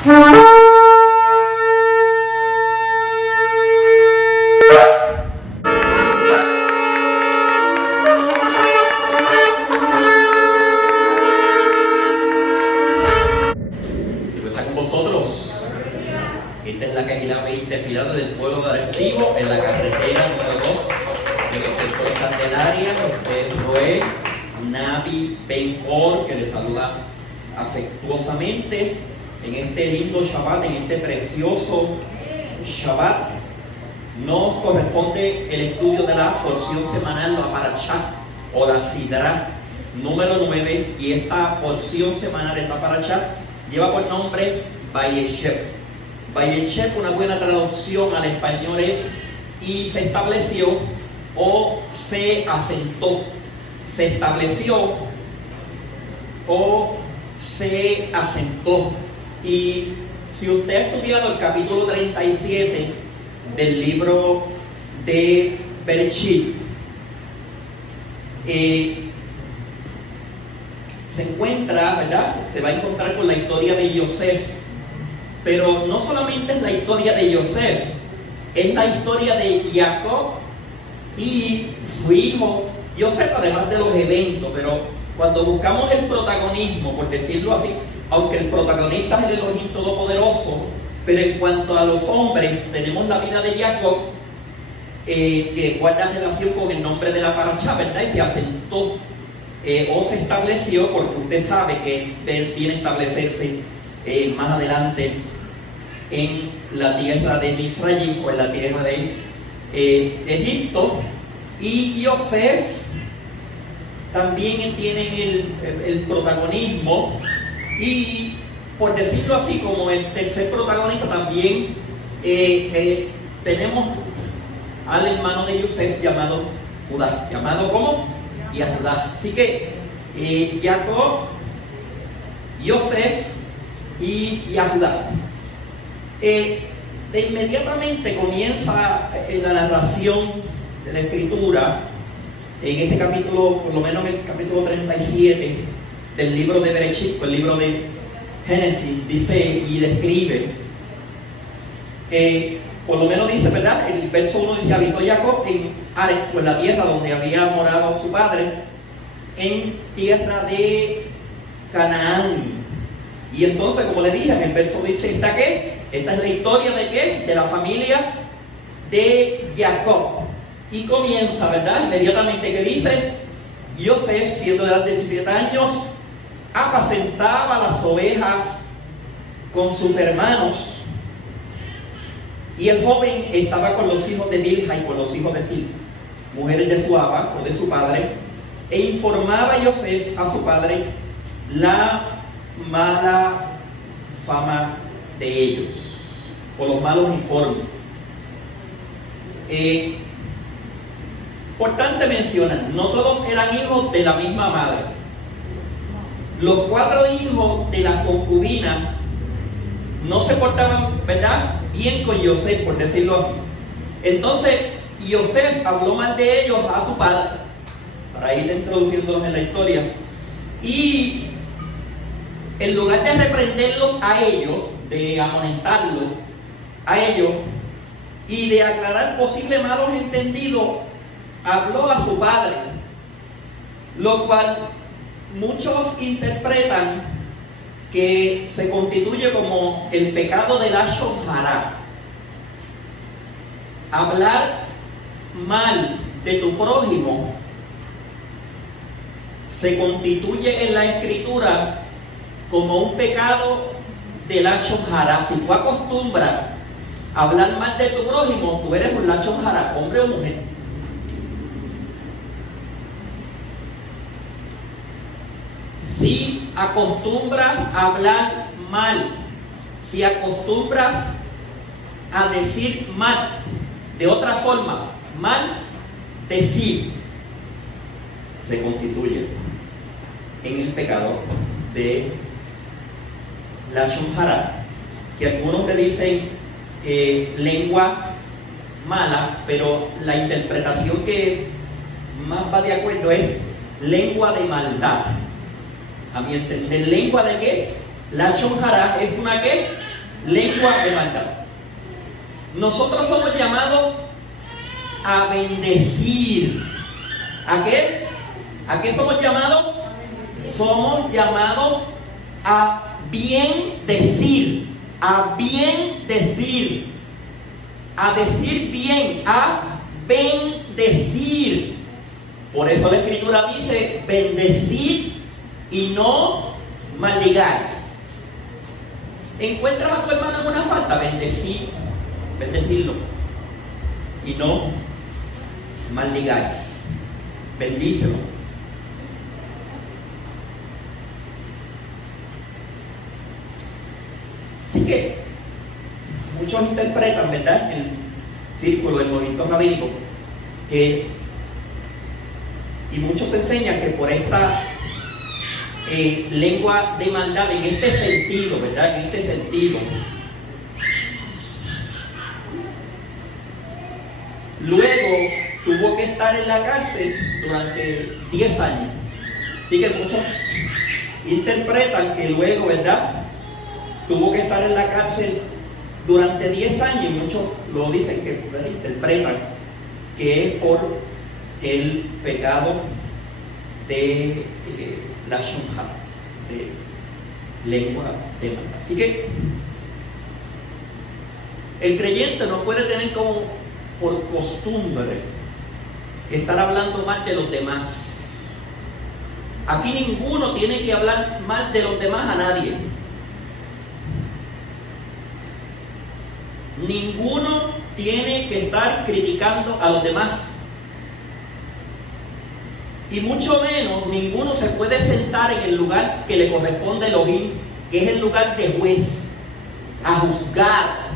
Esta es la calle 20 filada del pueblo de Arecibo, en la carretera número 2, en el sector Candelaria. Usted Roé Navi Ben-Or, que le saluda afectuosamente en este lindo Shabbat, en este precioso Shabbat. Nos corresponde el estudio de la porción semanal, la Parashá o la Sidra número 9, y esta porción semanal, esta Parashá, lleva por nombre Vayeshev. Vayeshev, una buena traducción al español es y se estableció o se asentó. Se estableció o se asentó. Y si usted ha estudiado el capítulo 37 del libro de Bereshit, se encuentra, ¿verdad? Se va a encontrar con la historia de Yosef. Pero no solamente es la historia de Yosef, es la historia de Jacob y su hijo Yosef, además de los eventos. Pero cuando buscamos el protagonismo, por decirlo así, aunque el protagonista es el Elohim Todopoderoso, pero en cuanto a los hombres, tenemos la vida de Jacob, que guarda relación con el nombre de la Parashá, ¿verdad? Y se asentó o se estableció, porque usted sabe que él viene a establecerse más adelante en la tierra de Misraim o en la tierra de Egipto. Y Yosef también tiene el protagonismo, y por decirlo así, como el tercer protagonista también tenemos al hermano de Yosef llamado Judá, llamado ¿cómo? Yahudá. Así que Jacob, Yosef y Yahudá. De inmediatamente comienza la narración de la escritura en ese capítulo, por lo menos en el capítulo 37 del libro de Bereshit, el libro de Génesis, dice y describe, por lo menos dice, ¿verdad? El verso 1 dice: habitó Jacob en Aretz, o en la tierra donde había morado su padre, en tierra de Canaán. Y entonces, como le dije, en el verso dice, ¿esta qué? Esta es la historia de ¿qué? De la familia de Jacob. Y comienza, ¿verdad? Inmediatamente que dice: Yosef, siendo de edad de 17 años, apacentaba las ovejas con sus hermanos. Y el joven estaba con los hijos de Bilha y con los hijos de Zilpa, mujeres de su aba o de su padre, e informaba a Yosef a su padre la mala fama de ellos, o los malos informes. Importante mencionar, no todos eran hijos de la misma madre. Los 4 hijos de las concubinas no se portaban, ¿verdad?, bien con Yosef, por decirlo así. Entonces Yosef habló mal de ellos a su padre, para ir introduciéndolos en la historia, y en lugar de reprenderlos a ellos, de amonestarlos a ellos y de aclarar posibles malos entendidos, habló a su padre, lo cual muchos interpretan que se constituye como el pecado del Lashon Hara. Hablar mal de tu prójimo se constituye en la escritura como un pecado de Lashon Hara. Si tú acostumbras a hablar mal de tu prójimo, tú eres un Lashon Hara, hombre o mujer. Si acostumbras a hablar mal, si acostumbras a decir mal, de otra forma, mal decir, se constituye en el pecado de Lashon Hara, que algunos le dicen lengua mala, pero la interpretación que más va de acuerdo es lengua de maldad. A mi entender, ¿lengua de qué? Lashon Hara es una ¿qué? lengua de maldad. Nosotros somos llamados a bendecir. ¿A qué? ¿A qué somos llamados? Somos llamados a bien decir, a bien decir, a decir bien, a bendecir. Por eso la Escritura dice: bendecid y no maldigáis. Encuentras a tu hermano en una falta, bendecid, bendecirlo y no maldigáis, bendícelo. Así que muchos interpretan, ¿verdad?, en el círculo del movimiento rabínico, y muchos enseñan que por esta lengua de maldad, en este sentido, ¿verdad?, en este sentido, luego tuvo que estar en la cárcel durante 10 años. Así que muchos interpretan que luego, ¿verdad?, tuvo que estar en la cárcel durante 10 años. Muchos lo dicen, que interpretan que es por el pecado de la shunja, de lengua de maldad. Así que el creyente no puede tener como por costumbre estar hablando mal de los demás. Aquí ninguno tiene que hablar mal de los demás a nadie. Ninguno tiene que estar criticando a los demás. Y mucho menos, ninguno se puede sentar en el lugar que le corresponde a Elohim, que es el lugar de juez, a juzgar.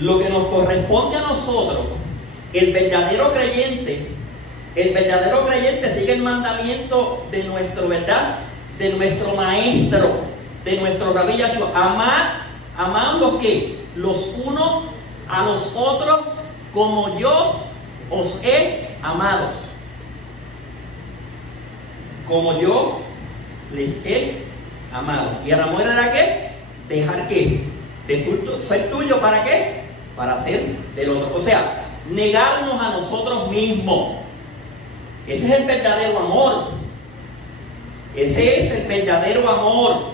Lo que nos corresponde a nosotros, el verdadero creyente sigue el mandamiento de nuestro, ¿verdad?, de nuestro maestro, de nuestro Rabí Yahshua. Amando que los unos a los otros como yo os he amados. Como yo les he amado. ¿Y el amor era qué? Dejar qué, de ser tuyo, ¿para qué? Para ser del otro. O sea, negarnos a nosotros mismos. Ese es el verdadero amor. Ese es el verdadero amor.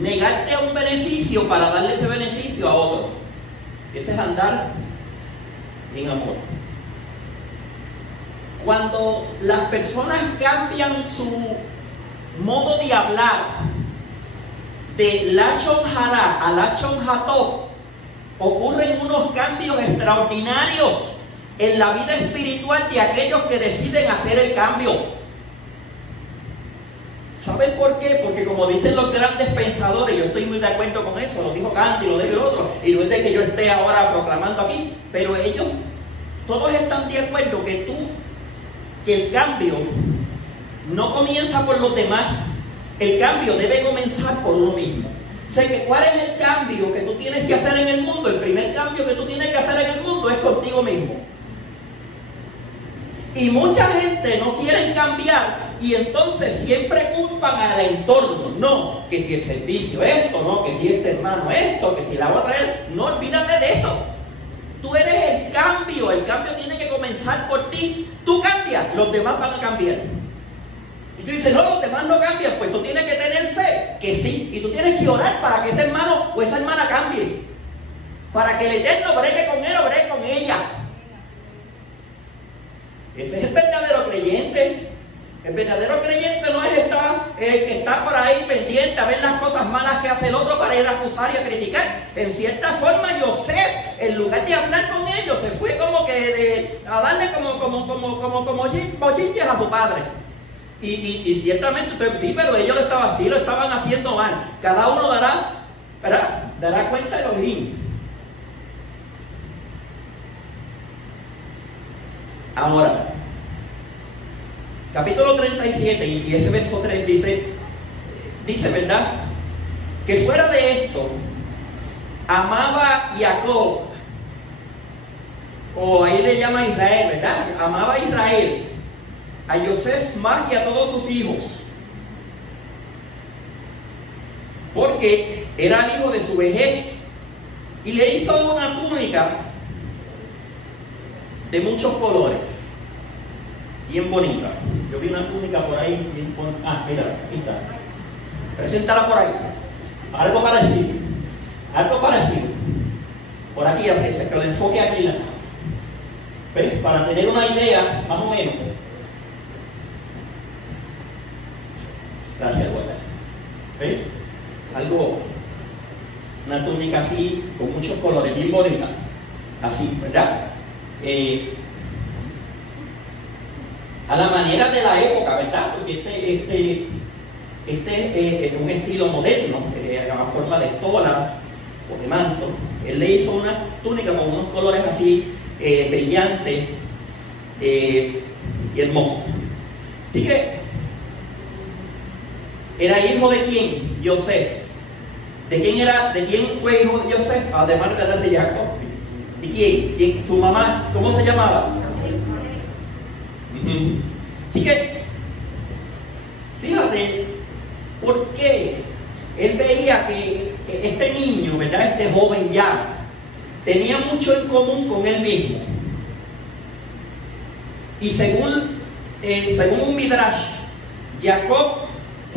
Negarte a un beneficio para darle ese beneficio a otro. Ese es andar en amor. Cuando las personas cambian su modo de hablar de Lashon Hara a Lashon Hatov, ocurren unos cambios extraordinarios en la vida espiritual de aquellos que deciden hacer el cambio. ¿Saben por qué? Porque como dicen los grandes pensadores, yo estoy muy de acuerdo con eso, lo dijo Gandhi, lo dijo el otro, y no es de que yo esté ahora proclamando aquí, pero ellos todos están de acuerdo que el cambio no comienza por los demás, el cambio debe comenzar por uno mismo. Sé que ¿cuál es el cambio que tú tienes que hacer en el mundo? El primer cambio que tú tienes que hacer en el mundo es contigo mismo. Y mucha gente no quiere cambiar y entonces siempre culpan al entorno. No, que si el servicio esto, no, que si este hermano esto, que si la otra es. No, olvídate de eso. Tú eres el cambio tiene que comenzar por ti. Tú cambias, los demás van a cambiar. Y tú dices, no, los demás no cambian, pues tú tienes que tener fe, que sí. Y tú tienes que orar para que ese hermano o esa hermana cambie. Para que el Eterno bregue con él o bregue con ella. Ese es el verdadero creyente. El verdadero creyente no es el que está por ahí pendiente a ver las cosas malas que hace el otro para ir a acusar y a criticar. En cierta forma, Yosef, en lugar de hablar con ellos, se fue como que a darle como bochinches a su padre. Y ciertamente usted, sí, pero ellos lo estaban haciendo mal. Cada uno dará cuenta de lo mismo. Ahora, capítulo 37 y ese verso 3 dice, ¿verdad?, que fuera de esto amaba Jacob, o ahí le llama Israel, ¿verdad? Amaba a Israel, a Yosef más que a todos sus hijos. porque era el hijo de su vejez, y le hizo una túnica de muchos colores, bien bonita. Yo vi una túnica por ahí bien bonita. Ah, mira, aquí está. Preséntala por ahí. Algo parecido. Por aquí, que lo enfoque aquí. ¿Ves? Para tener una idea, más o menos. Gracias, Guaya. ¿Ves? Una túnica así, con muchos colores, bien bonita. Así, ¿verdad? A la manera de la época, ¿verdad? Porque este es un estilo moderno, a forma de estola o de manto. Él le hizo una túnica con unos colores así brillantes y hermosos. Así que, ¿era hijo de quién? Yosef. ¿De quién fue hijo de Yosef? Además de Jacob. ¿De quién? ¿Su mamá? ¿Cómo se llamaba? Así que, fíjate, ¿por qué? Él veía que este niño, ¿verdad? Este joven ya, tenía mucho en común con él mismo. Y según un Midrash, Jacob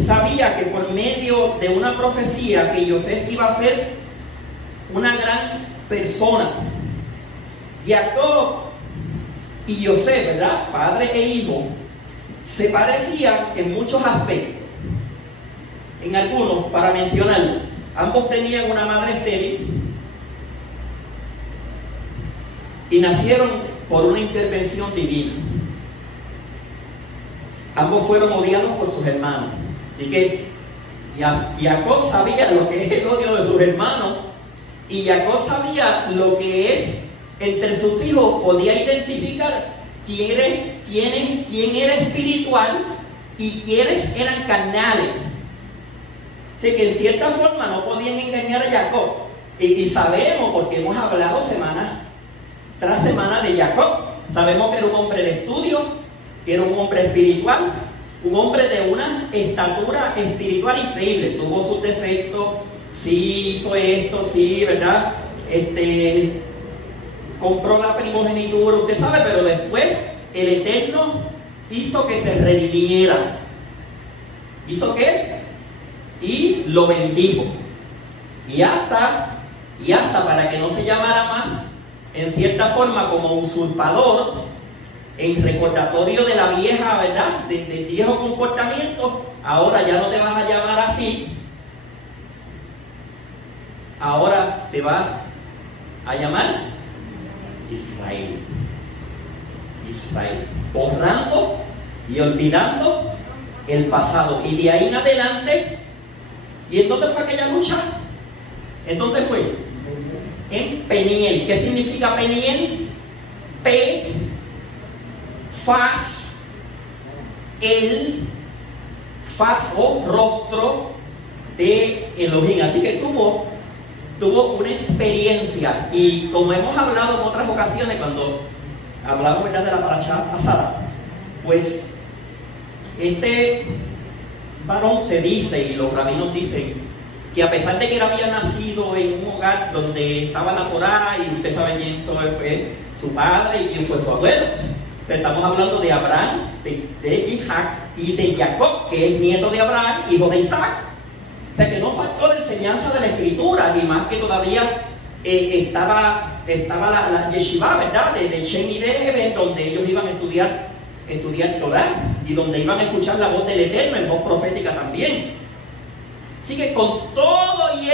sabía que por medio de una profecía que Yosef iba a ser una gran persona. Jacob y Yosef, ¿verdad? Padre e hijo, se parecían en muchos aspectos. En algunos, para mencionar, ambos tenían una madre estéril y nacieron por una intervención divina. Ambos fueron odiados por sus hermanos. Y que Jacob sabía lo que es el odio de sus hermanos, y Jacob sabía lo que es entre sus hijos, podía identificar quién era espiritual y quiénes eran carnales. Así que en cierta forma no podían engañar a Jacob. Y sabemos, porque hemos hablado semana tras semana de Jacob, sabemos que era un hombre de estudio, que era un hombre espiritual, un hombre de una estatura espiritual increíble. Tuvo sus defectos, sí hizo esto, sí, ¿verdad? Compró la primogenitura, usted sabe, pero después el Eterno hizo que se redimiera. ¿Hizo qué? Y lo bendijo. Y hasta para que no se llamara más, en cierta forma, como usurpador, en recordatorio de la vieja, ¿verdad? Del viejo comportamiento, ahora ya no te vas a llamar así. Ahora te vas a llamar Israel. Israel. Borrando y olvidando el pasado. Y de ahí en adelante, ¿y en dónde fue aquella lucha? ¿En dónde fue? En Peniel. ¿Qué significa Peniel? Faz, faz o rostro de Elohim. Así que tuvo una experiencia, y como hemos hablado en otras ocasiones cuando hablamos, ¿verdad?, de la paracha pasada, pues este varón se dice, y los rabinos dicen, que a pesar de que él había nacido en un hogar donde estaba la Torá, y usted sabe quién fue su padre y quién fue su abuelo. Estamos hablando de Abraham, de Isaac y de Jacob, que es nieto de Abraham, hijo de Isaac. O sea que no faltó la enseñanza de la escritura, ni más que todavía estaba la yeshiva, ¿verdad?, de Shem y de Eben, donde ellos iban a estudiar Torah, y donde iban a escuchar la voz del Eterno en voz profética también. Así que con todo y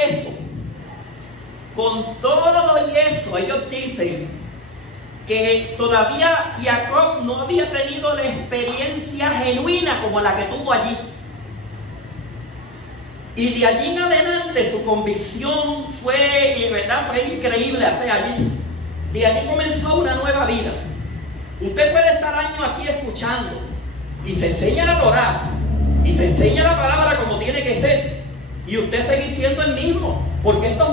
eso, ellos dicen que todavía Jacob no había tenido la experiencia genuina como la que tuvo allí. Y de allí en adelante su convicción fue increíble. O sea, allí, de allí comenzó una nueva vida. Usted puede estar años aquí escuchando, y se enseña la Torá, y se enseña la palabra como tiene que ser, y usted seguir siendo el mismo, porque esto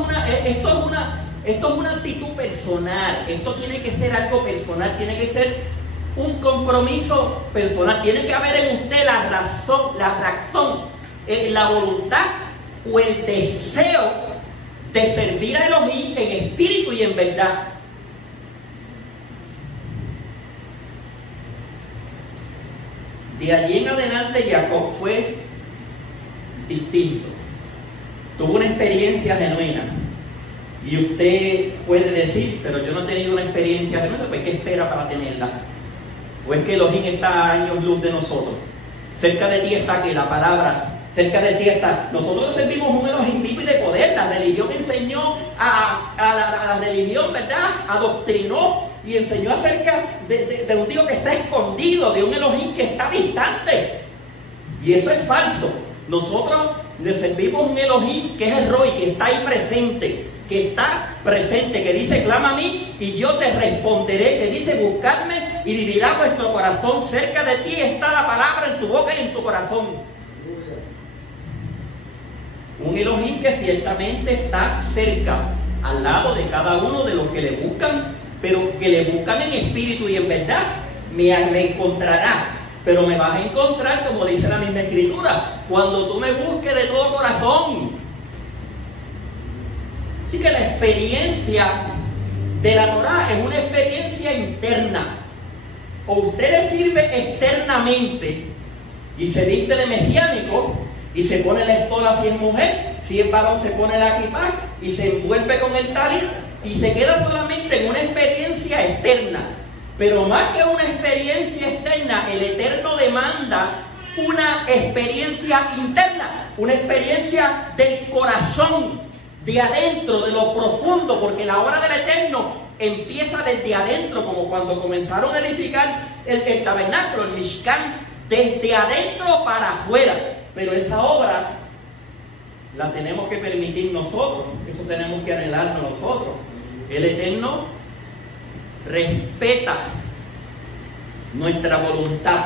es una actitud personal. Esto tiene que ser algo personal, tiene que ser un compromiso personal. Tiene que haber en usted la razón, la voluntad o el deseo de servir a Elohim en espíritu y en verdad. De allí en adelante Jacob fue distinto. Tuvo una experiencia genuina. Y usted puede decir, pero yo no he tenido una experiencia genuina, pues ¿qué espera para tenerla? ¿O es que Elohim está a años luz de nosotros? Cerca de ti está que la palabra, cerca de ti está. Nosotros servimos un Elohim vivo y de poder. La religión enseñó a la religión, ¿verdad? Adoctrinó y enseñó acerca de un Dios que está escondido, de un Elohim que está distante. Y eso es falso. Nosotros le servimos un Elohim que es el Roy, que está ahí presente, que dice, clama a mí y yo te responderé, que dice, buscadme y vivirá vuestro corazón. Cerca de ti está la palabra, en tu boca y en tu corazón. Un Elohim que ciertamente está cerca, al lado de cada uno de los que le buscan, pero que le buscan en espíritu y en verdad. Me encontrará, pero me vas a encontrar, como dice la misma escritura, cuando tú me busques de todo corazón. Así que la experiencia de la Torah es una experiencia interna. O usted le sirve externamente y se viste de mesiánico y se pone la estola si es mujer, si es varón se pone la kipá y se envuelve con el talit y se queda solamente en una experiencia externa. Pero más que una experiencia externa, el Eterno demanda una experiencia interna, una experiencia del corazón, de adentro, de lo profundo, porque la obra del Eterno empieza desde adentro, como cuando comenzaron a edificar el tabernáculo, el Mishkan, desde adentro para afuera. Pero esa obra la tenemos que permitir nosotros, eso tenemos que anhelarlo nosotros. El Eterno respeta nuestra voluntad,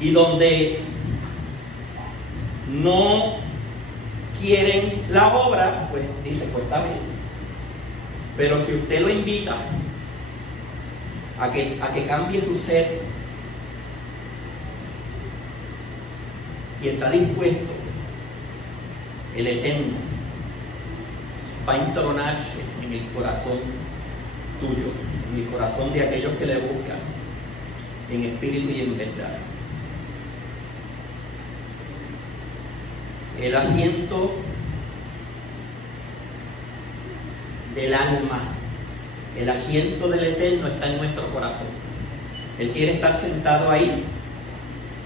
y donde no quieren la obra, pues dice, pues está bien. Pero si usted lo invita a que cambie su ser y está dispuesto, el Eterno va a entronarse en el corazón tuyo, en el corazón de aquellos que le buscan en espíritu y en verdad. El asiento del alma, el asiento del Eterno está en nuestro corazón. Él quiere estar sentado ahí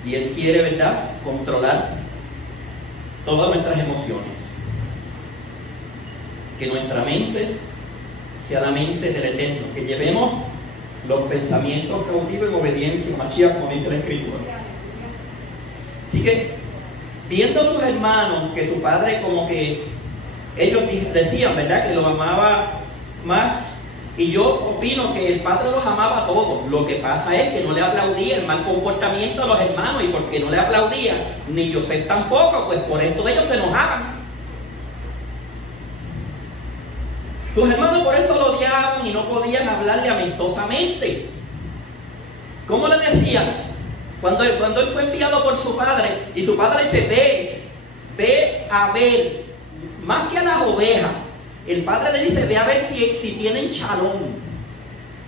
y Él quiere, ¿verdad?, controlar todas nuestras emociones. Que nuestra mente sea la mente del Eterno, que llevemos los pensamientos cautivos en obediencia, Mashiach, como dice la Escritura. Así que, viendo a sus hermanos, que su padre como que ellos decían, ¿verdad?, que los amaba más, y yo opino que el padre los amaba a todos. Lo que pasa es que no le aplaudía el mal comportamiento a los hermanos, y porque no le aplaudía, ni José tampoco, pues por esto ellos se enojaban. Sus hermanos por eso lo odiaban y no podían hablarle amistosamente. ¿Cómo le decían? Cuando él fue enviado por su padre, y su padre dice, ve a ver, más que a las ovejas, el padre le dice, ve a ver si tienen shalom,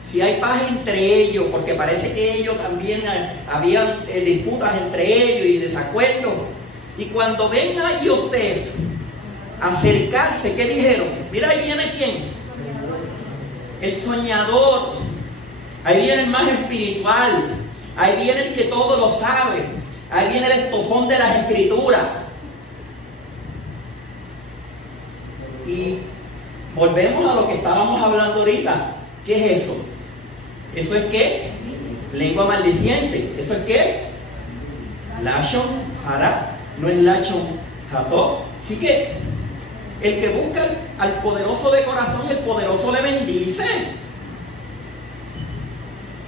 si hay paz entre ellos, porque parece que ellos también habían disputas entre ellos y desacuerdos. Y cuando ven a Yosef acercarse, ¿qué dijeron? Mira, ahí viene ¿quién? El soñador, ahí viene el más espiritual, ahí viene el que todo lo sabe, ahí viene el estofón de las escrituras. Y volvemos a lo que estábamos hablando ahorita. ¿Qué es eso? ¿Eso es qué? Lengua maldiciente. ¿Eso es qué? Lashon Hara, no es Lashon Ható. Así que el que busca al poderoso de corazón, el poderoso le bendice.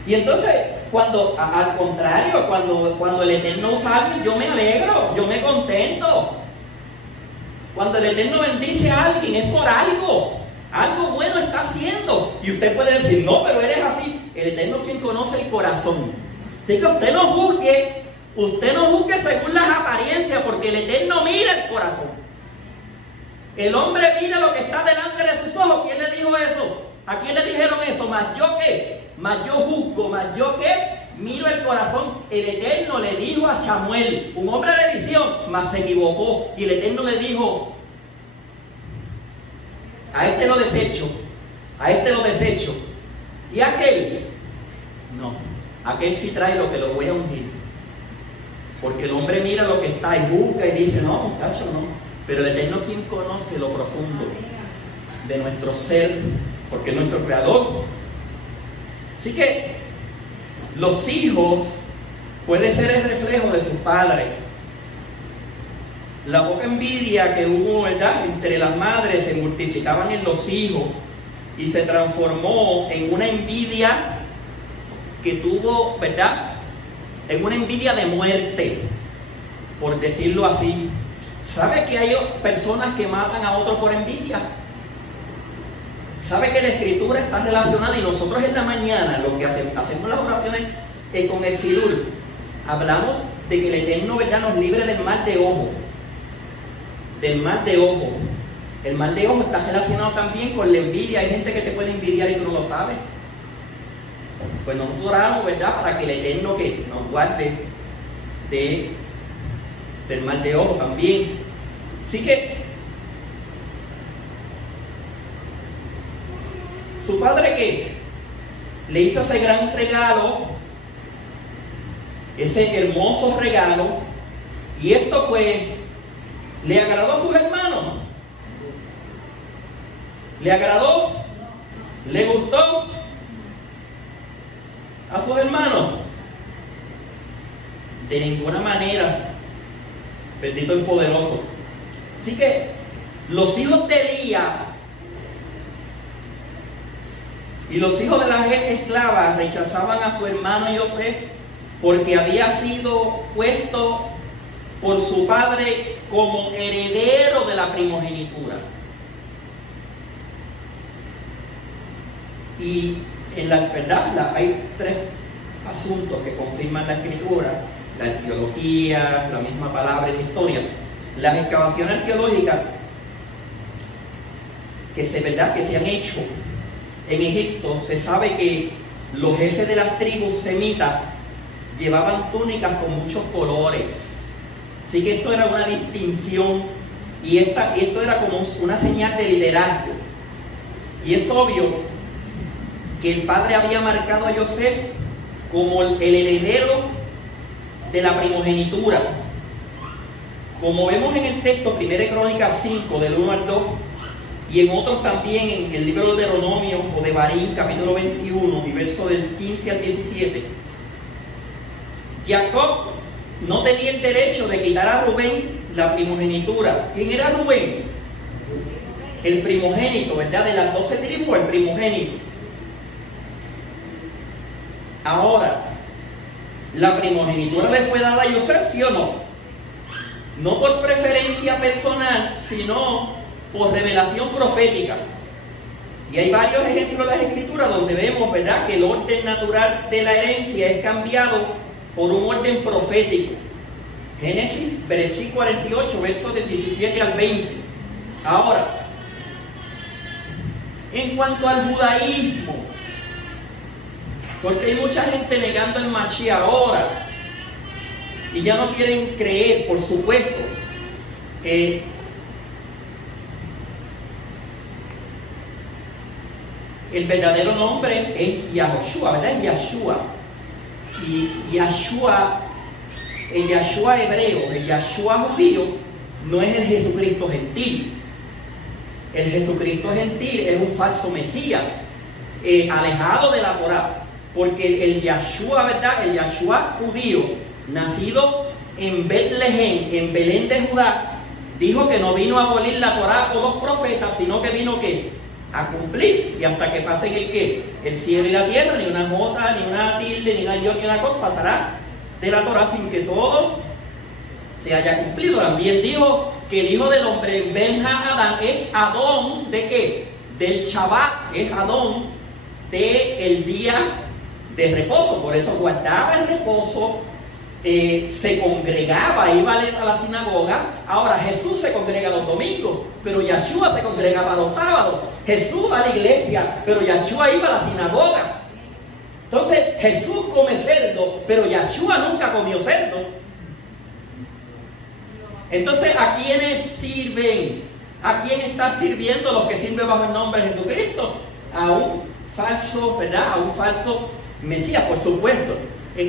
Y entonces, al contrario, cuando el Eterno usa a alguien, yo me alegro, yo me contento. Cuando el Eterno bendice a alguien es por algo bueno está haciendo. Y usted puede decir, no, pero eres así. El Eterno es quien conoce el corazón. Así que usted no juzgue según las apariencias, porque el Eterno mira el corazón. El hombre mira lo que está delante de sus ojos. ¿Quién le dijo eso? ¿A quién le dijeron eso? ¿Mas yo qué? ¿Mas yo juzgo? ¿Mas yo qué? Miro el corazón. El Eterno le dijo a Samuel, un hombre de visión, mas se equivocó. Y el Eterno le dijo, a este lo desecho, a este lo desecho. ¿Y aquel? No, aquel sí trae lo que lo voy a ungir. Porque el hombre mira lo que está y busca y dice, no, muchacho, no. Pero el Eterno, ¿quién conoce lo profundo de nuestro ser? Porque es nuestro creador. Así que los hijos pueden ser el reflejo de sus padres. La poca envidia que hubo, ¿verdad?, entre las madres se multiplicaban en los hijos y se transformó en una envidia que tuvo, ¿verdad?, en una envidia de muerte, por decirlo así. ¿Sabe que hay personas que matan a otros por envidia? ¿Sabe que la escritura está relacionada? Y nosotros en la mañana, lo que hacemos las oraciones con el Sidur, hablamos de que el Eterno, ¿verdad?, nos libre del mal de ojo. Del mal de ojo. El mal de ojo está relacionado también con la envidia. Hay gente que te puede envidiar y tú no lo sabes. Pues nosotros oramos, ¿verdad?, para que el Eterno que nos guarde del mal de ojo también. Así que su padre, ¿qué? Le hizo ese gran regalo, ese hermoso regalo, y esto pues le agradó a sus hermanos. ¿Le agradó? ¿Le gustó a sus hermanos? De ninguna manera. Bendito y poderoso. Así que los hijos de Lía y los hijos de las esclavas rechazaban a su hermano José porque había sido puesto por su padre como heredero de la primogenitura. Y en la verdad hay tres asuntos que confirman la escritura: la arqueología, la misma palabra y la historia. Las excavaciones arqueológicas que se han hecho en Egipto, se sabe que los jefes de las tribus semitas llevaban túnicas con muchos colores. Así que esto era una distinción y esto era como una señal de liderazgo. Y es obvio que el padre había marcado a José como el heredero de la primogenitura. Como vemos en el texto, 1 Crónicas 5, del 1 al 2, y en otros también, en el libro de Deuteronomio o de Barín, capítulo 21, y verso del 15 al 17, Jacob no tenía el derecho de quitar a Rubén la primogenitura. ¿Quién era Rubén? El primogénito, ¿verdad? De las 12 tribus, el primogénito. Ahora, ¿la primogenitura le fue dada a José, sí o no? No por preferencia personal, sino por revelación profética. Y hay varios ejemplos en las escrituras donde vemos, ¿verdad?, que el orden natural de la herencia es cambiado por un orden profético. Génesis, versículo 48, versos del 17 al 20. Ahora, en cuanto al judaísmo, porque hay mucha gente negando el Mashiach ahora y ya no quieren creer, por supuesto. El verdadero nombre es Yahoshua, ¿verdad? Es Yahshua. Y Yahshua, el Yahshua hebreo, el Yahshua judío, no es el Jesucristo gentil. El Jesucristo gentil es un falso Mesías, alejado de la Torá. Porque el Yahshua, ¿verdad?, el Yahshua judío, nacido en Betlehem, en Belén de Judá, dijo que no vino a abolir la Torá o los profetas, sino que vino ¿qué? A cumplir. Y hasta que pasen el ¿qué? El cielo y la tierra, ni una jota, ni una tilde, ni una yo, ni una cos pasará de la Torá sin que todo se haya cumplido. También dijo que el hijo del hombre, Benja Adán, es Adón ¿de qué? Del Shabbat, es Adón del día de reposo. Por eso guardaba el reposo se congregaba, iba a la sinagoga. Ahora Jesús se congrega los domingos, pero Yeshua se congregaba los sábados. Jesús va a la iglesia, pero Yeshua iba a la sinagoga. Entonces Jesús come cerdo, pero Yeshua nunca comió cerdo. Entonces, ¿a quiénes sirven? ¿A quién está sirviendo los que sirven bajo el nombre de Jesucristo? A un falso, ¿verdad? A un falso Mesías, por supuesto.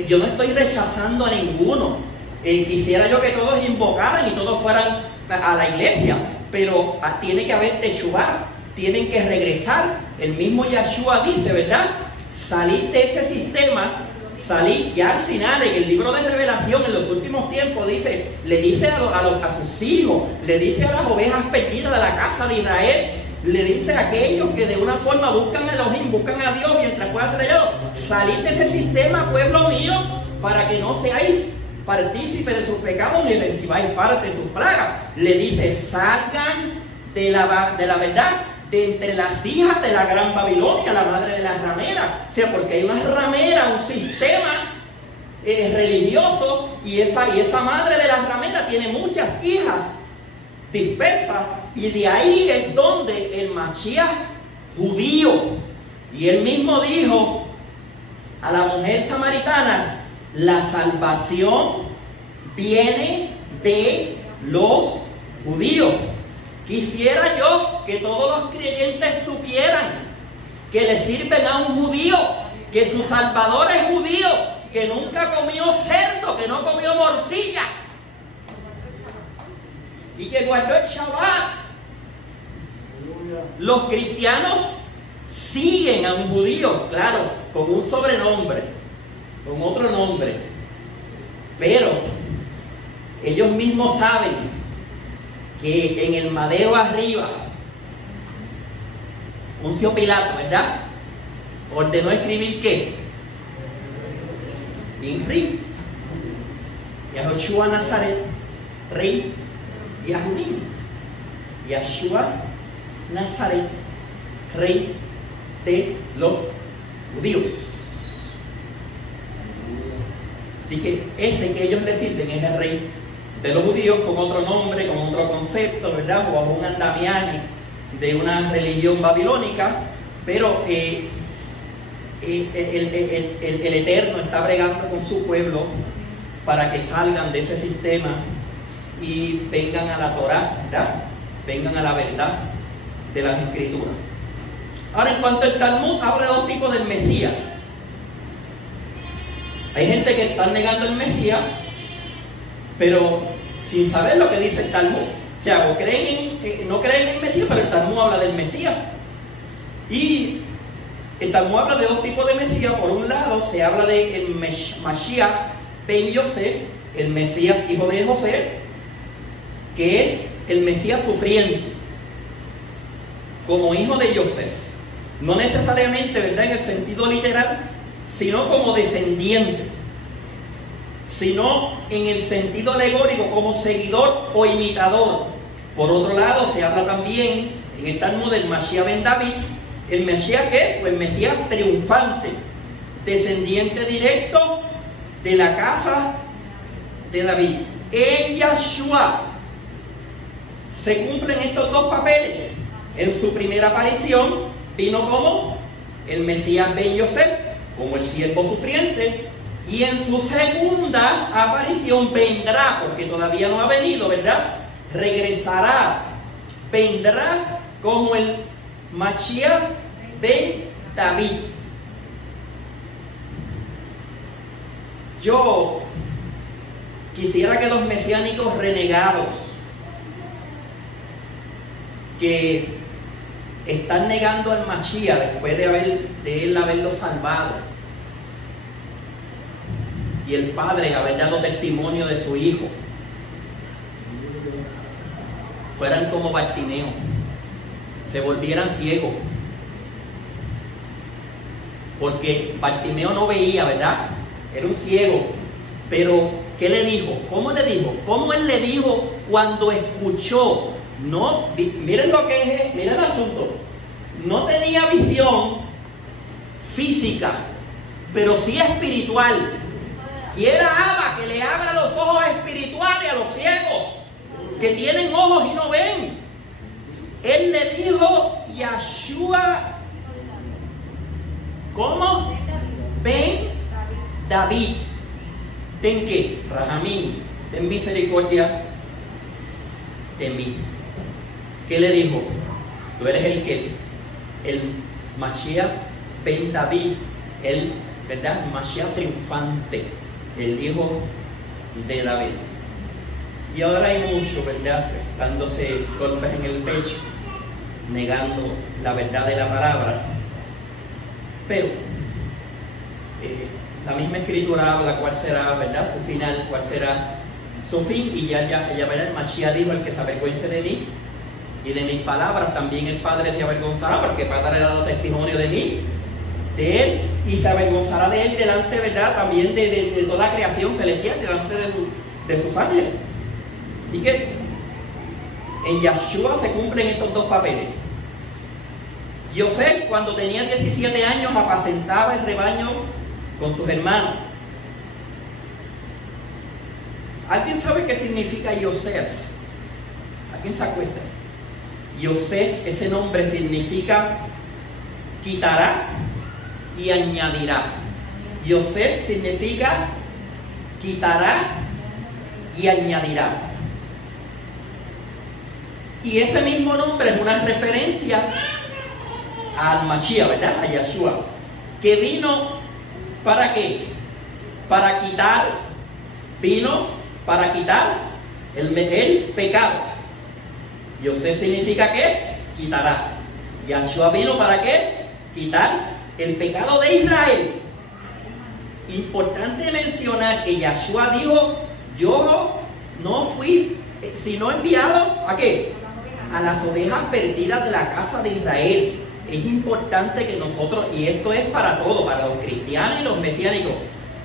Yo no estoy rechazando a ninguno. Quisiera yo que todos invocaran y todos fueran a la iglesia, pero tiene que haber teshuvá, tienen que regresar. El mismo Yeshua dice, ¿verdad? Salir de ese sistema, salir ya al final, en el libro de Revelación, en los últimos tiempos, dice, le dice a sus hijos, le dice a las ovejas perdidas de la casa de Israel, le dice a aquellos que de una forma buscan a Elohim, buscan a Dios mientras puedan ser hallados, salid de ese sistema, pueblo mío, para que no seáis partícipes de sus pecados ni recibáis parte de sus plagas. Le dice, salgan de la verdad, de entre las hijas de la gran Babilonia, la madre de las rameras. O sea, porque hay una ramera, un sistema religioso, y esa madre de las rameras tiene muchas hijas dispersas, y de ahí es donde el Mashiach judío, y él mismo dijo a la mujer samaritana, la salvación viene de los judíos. Quisiera yo que todos los creyentes supieran que le sirven a un judío, que su salvador es judío, que nunca comió cerdo, que no comió morcilla, y que guardó el Shabbat. Los cristianos siguen a un judío, claro, con un sobrenombre, con otro nombre, pero ellos mismos saben que en el madero arriba, Poncio Pilato, ¿verdad?, ordenó escribir ¿qué? Inri, Yahushua Nazaret, rey Yahudim, Yeshua Nazaret, rey de los judíos. Así que ese que ellos le sirven es el rey de los judíos, con otro nombre, con otro concepto, ¿verdad? O un andamiaje de una religión babilónica, pero el Eterno está bregando con su pueblo para que salgan de ese sistema y vengan a la Torá, ¿verdad? Vengan a la verdad de las Escrituras. Ahora, en cuanto al Talmud, habla de dos tipos del Mesías. Hay gente que está negando el Mesías, pero sin saber lo que dice el Talmud. O sea, o no creen en el Mesías, pero el Talmud habla del Mesías. Y el Talmud habla de dos tipos de Mesías. Por un lado, se habla de el Mashiach ben Yosef, el Mesías hijo de José, que es el Mesías sufriente, como hijo de Yosef. No necesariamente, ¿verdad?, en el sentido literal, sino como descendiente, sino en el sentido alegórico, como seguidor o imitador. Por otro lado, se habla también en el Talmud del Mashiach ben David, el Mesías que es el Mesías triunfante, descendiente directo de la casa de David. En Yeshua se cumplen estos dos papeles. En su primera aparición vino como el Mesías ben Yosef, como el siervo sufriente, y en su segunda aparición vendrá, porque todavía no ha venido, ¿verdad? Regresará, vendrá como el Mashiach ben David. Yo quisiera que los mesiánicos renegados que están negando al Mashiach después de él haberlo salvado, y el Padre haber dado testimonio de su Hijo, fueran como Bartimeo, se volvieran ciegos. Porque Bartimeo no veía, ¿verdad? Era un ciego. Pero, ¿qué le dijo? ¿Cómo le dijo? ¿Cómo él le dijo cuando escuchó? No, miren lo que es, miren el asunto. No tenía visión física, pero sí espiritual. Quiera Abba que le abra los ojos espirituales a los ciegos que tienen ojos y no ven. Él le dijo Yahshua, ¿cómo? Ben David. ¿Ten qué? Rahamín, ten misericordia de mí. ¿Qué le dijo? Tú eres el que, el Mashiach Ben David, el, ¿verdad? Mashiach triunfante, el hijo de David. Y ahora hay mucho, ¿verdad? Dándose golpes en el pecho, negando la verdad de la palabra. Pero la misma escritura habla cuál será, ¿verdad? Su final, cuál será su fin. Y ya ¿verdad? El Mashiach dijo: el que se avergüence de mí y de mis palabras, también el Padre se avergonzará, porque el Padre ha dado testimonio de mí, de él, y se avergonzará de él delante, ¿verdad? También de toda la creación celestial, delante de sus ángeles. Así que en Yahshua se cumplen estos dos papeles. Yosef, cuando tenía 17 años, apacentaba el rebaño con sus hermanos. ¿Alguien sabe qué significa Yosef? ¿Alguien se acuerda? Yosef, ese nombre significa quitará y añadirá. Yosef significa quitará y añadirá. Y ese mismo nombre es una referencia al Mashiach, ¿verdad? A Yahshua, que vino ¿para qué? Para quitar, vino para quitar el pecado. Yosef significa ¿qué? Quitará. Yahshua vino para ¿qué? Quitar el pecado de Israel. Importante mencionar que Yahshua dijo: yo no fui sino enviado ¿a qué? A las ovejas perdidas de la casa de Israel. Es importante que nosotros, y esto es para todos, para los cristianos y los mesiánicos,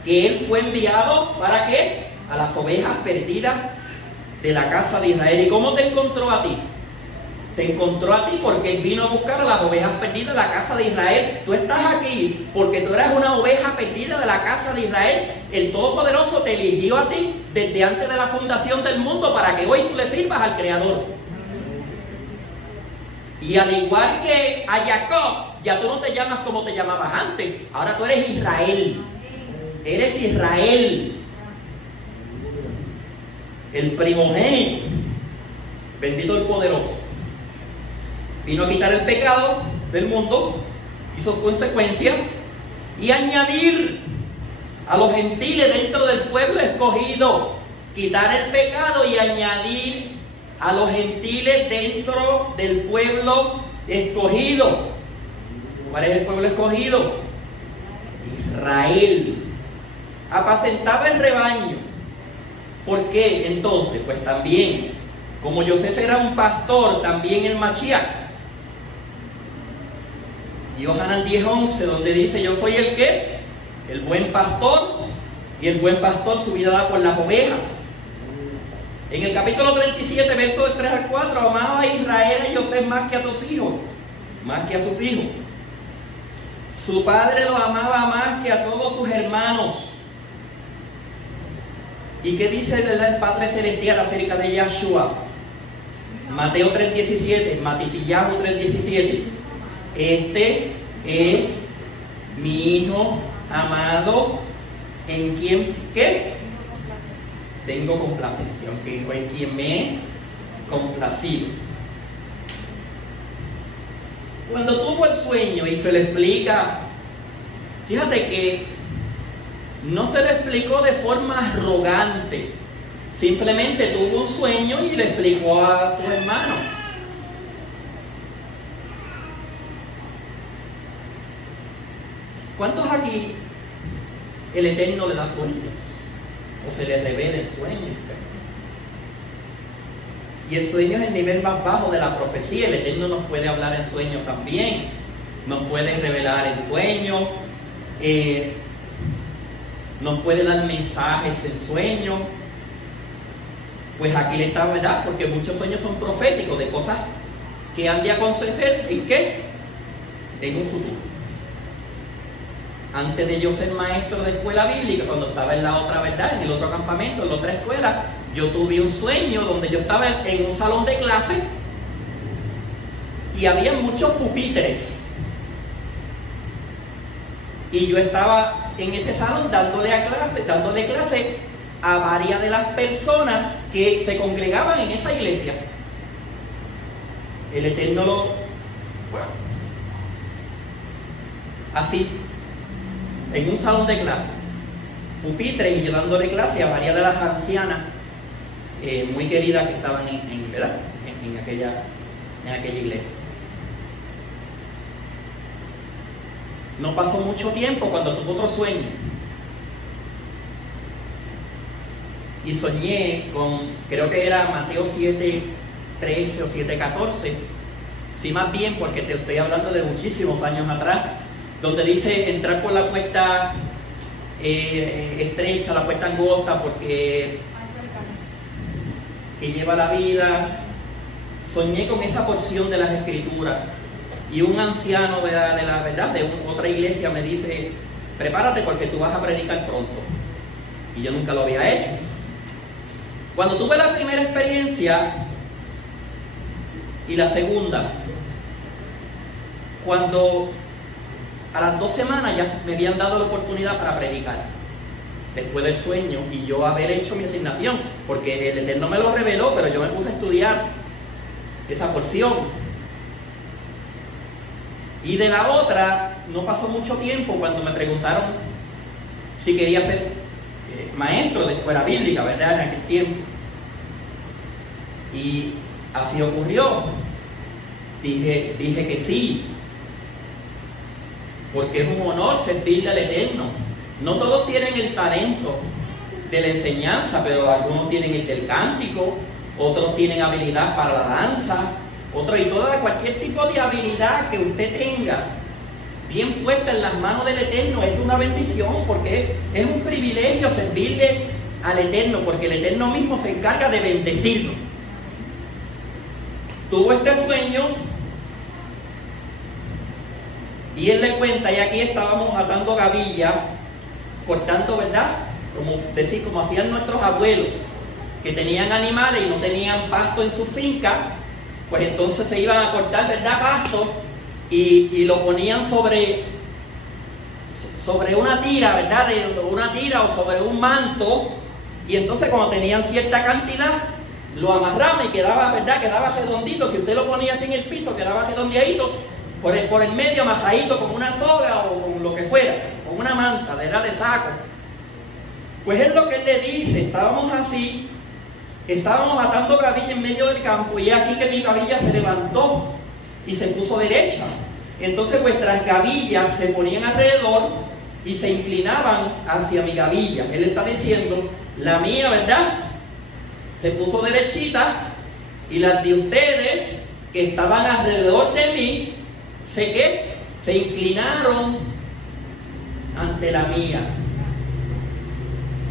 que Él fue enviado ¿para qué? A las ovejas perdidas de la casa de Israel. ¿Y cómo te encontró a ti? Te encontró a ti porque Él vino a buscar a las ovejas perdidas de la casa de Israel. Tú estás aquí porque tú eras una oveja perdida de la casa de Israel. El Todopoderoso te eligió a ti desde antes de la fundación del mundo para que hoy tú le sirvas al Creador. Y al igual que a Jacob, ya tú no te llamas como te llamabas antes. Ahora tú eres Israel. Eres Israel, el primogénito. Bendito el poderoso. Vino a quitar el pecado del mundo y sus consecuencias, y añadir a los gentiles dentro del pueblo escogido. Quitar el pecado y añadir a los gentiles dentro del pueblo escogido. ¿Cuál es el pueblo escogido? Israel. Apacentaba el rebaño. ¿Por qué entonces? Pues también, como Yosef era un pastor, también el Mashiach. Yohanan 10:11, donde dice: yo soy el ¿qué? El buen pastor, y el buen pastor su vida da por las ovejas. En el capítulo 37, versos 3 al 4, amaba a Israel a Yosef más que a sus hijos, más que a sus hijos. Su padre lo amaba más que a todos sus hermanos. ¿Y qué dice el Padre Celestial acerca de Yahshua? Mateo 3:17, Matitiyahu 3:17. Este es mi Hijo amado, en quien ¿qué? Tengo complacencia, en quien me he complacido. Cuando tuvo el sueño y se le explica, fíjate que no se le explicó de forma arrogante, simplemente tuvo un sueño y le explicó a su hermano. ¿Cuántos aquí el Eterno le da sueños? O se le revela el sueño. Y el sueño es el nivel más bajo de la profecía. El Eterno nos puede hablar en sueños también. Nos puede revelar en sueños. Nos puede dar mensajes en sueños. Pues aquí le está, ¿verdad? Porque muchos sueños son proféticos de cosas que han de acontecer. ¿En qué? En un futuro. antes de yo ser maestro de escuela bíblica, cuando estaba en la otra, ¿verdad?, en el otro campamento, en la otra escuela, yo tuve un sueño donde yo estaba en un salón de clase y había muchos pupitres. Y yo estaba en ese salón dándole clase a varias de las personas que se congregaban en esa iglesia. El Eterno bueno, así, en un salón de clase, pupitre, y yo dándole clase a varias de las ancianas muy queridas que estaban ¿verdad?, en aquella iglesia. No pasó mucho tiempo cuando tuve otro sueño. Y soñé con, creo que era Mateo 7:13 o 7:14. Sí, más bien, porque te estoy hablando de muchísimos años atrás, donde dice entrar por la puerta estrecha, la puerta angosta, porque que lleva la vida. Soñé con esa porción de las Escrituras. Y un anciano de la verdad, de otra iglesia, me dice: prepárate porque tú vas a predicar pronto. Y yo nunca lo había hecho. Cuando tuve la primera experiencia y la segunda, cuando a las 2 semanas ya me habían dado la oportunidad para predicar, después del sueño y yo haber hecho mi asignación, porque el Eterno me lo reveló, pero yo me puse a estudiar esa porción. Y de la otra, no pasó mucho tiempo cuando me preguntaron si quería ser maestro de escuela bíblica, ¿verdad?, en aquel tiempo. Y así ocurrió. Dije que sí, porque es un honor servirle al Eterno. No todos tienen el talento de la enseñanza, pero algunos tienen el del cántico, otros tienen habilidad para la danza, otros, y cualquier tipo de habilidad que usted tenga bien puesta en las manos del Eterno es una bendición, porque es un privilegio servirle al Eterno, porque el Eterno mismo se encarga de bendecirlo. Tuvo este sueño y él le cuenta, y aquí estábamos atando gavillas, cortando, ¿verdad?, como hacían nuestros abuelos, que tenían animales y no tenían pasto en su finca. Pues entonces se iban a cortar, ¿verdad?, pasto, y lo ponían sobre una tira, ¿verdad?, una tira o sobre un manto, y entonces cuando tenían cierta cantidad lo amarraban y quedaba, ¿verdad?, quedaba redondito. Si usted lo ponía así en el piso, quedaba redondeadito, por el medio amarradito, como una soga o con lo que fuera, con una manta, ¿verdad?, de saco. Pues es lo que él le dice. Estábamos así, estábamos atando gavilla en medio del campo, y aquí que mi gavilla se levantó y se puso derecha. Entonces vuestras gavillas se ponían alrededor y se inclinaban hacia mi gavilla. Él está diciendo, la mía, ¿verdad?, se puso derechita, y las de ustedes que estaban alrededor de mí se inclinaron ante la mía.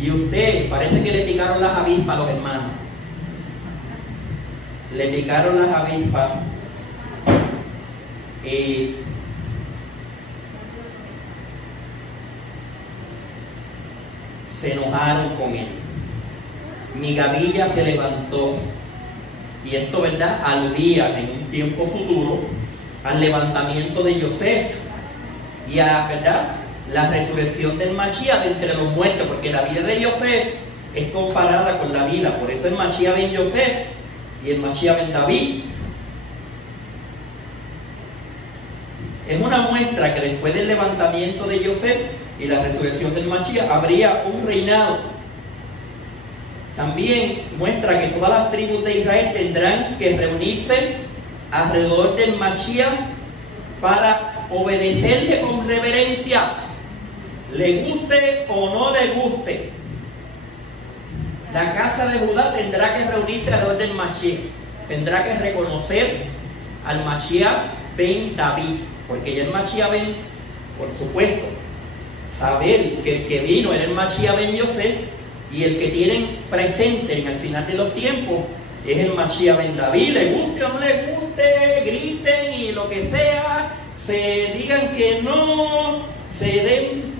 Y ustedes, parece que le picaron las avispas a los hermanos. Le picaron las avispas y se enojaron con él. Mi gavilla se levantó, y esto, ¿verdad?, aludía en un tiempo futuro al levantamiento de Yosef y a, ¿verdad?, la resurrección del Mashiach de entre los muertos, porque la vida de Yosef es comparada con la vida. Por eso el Mashiach ben Yosef y el Mashiach ben David. Es una muestra que después del levantamiento de Yosef y la resurrección del Mashiach habría un reinado. También muestra que todas las tribus de Israel tendrán que reunirse alrededor del Mashiach para obedecerle con reverencia, le guste o no le guste. La casa de Judá tendrá que reunirse alrededor del Mashiach, tendrá que reconocer al Mashiach ben David, porque ya el Mashiach ben, por supuesto, saber que el que vino era el Mashiach ben Yosef, y el que tienen presente en el final de los tiempos es el Mashiach ben David. Le guste o no le guste, griten y lo que sea, se digan que no, se den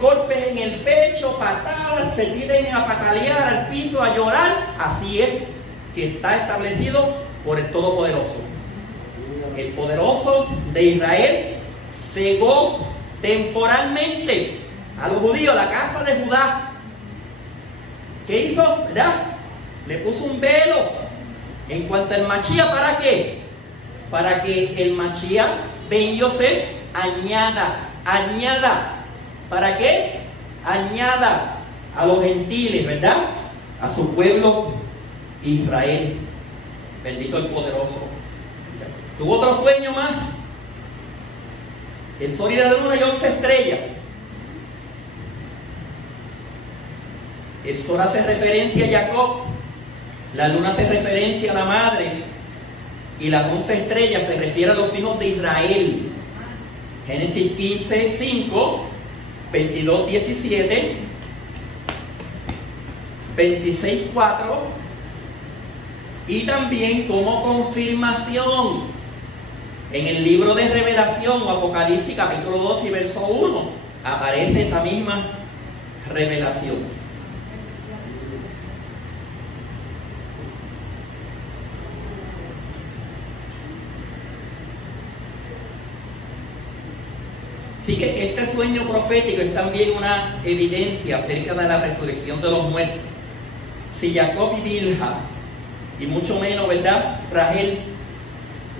golpes en el pecho, patadas, se tiren a patalear al piso, a llorar. Así es que está establecido por el Todopoderoso. El poderoso de Israel cegó temporalmente a los judíos, la casa de Judá. ¿Qué hizo? ¿Verdad? Le puso un velo en cuanto al Mashiach. ¿Para qué? Para que el Mashiach Ben Yosef añada. ¿Para qué? Añada a los gentiles, ¿verdad? A su pueblo Israel. Bendito el poderoso. Tuvo otro sueño más. El sol y la luna y 11 estrellas. El sol hace referencia a Jacob, la luna hace referencia a la madre, y las 11 estrellas se refiere a los hijos de Israel. Génesis 15, 5, 22, 17, 26, 4, y también como confirmación en el libro de Revelación o Apocalipsis capítulo 2 y verso 1 aparece esa misma revelación. Así que este sueño profético es también una evidencia acerca de la resurrección de los muertos. Si Jacob y Bilha, y mucho menos, ¿verdad?, Rahel,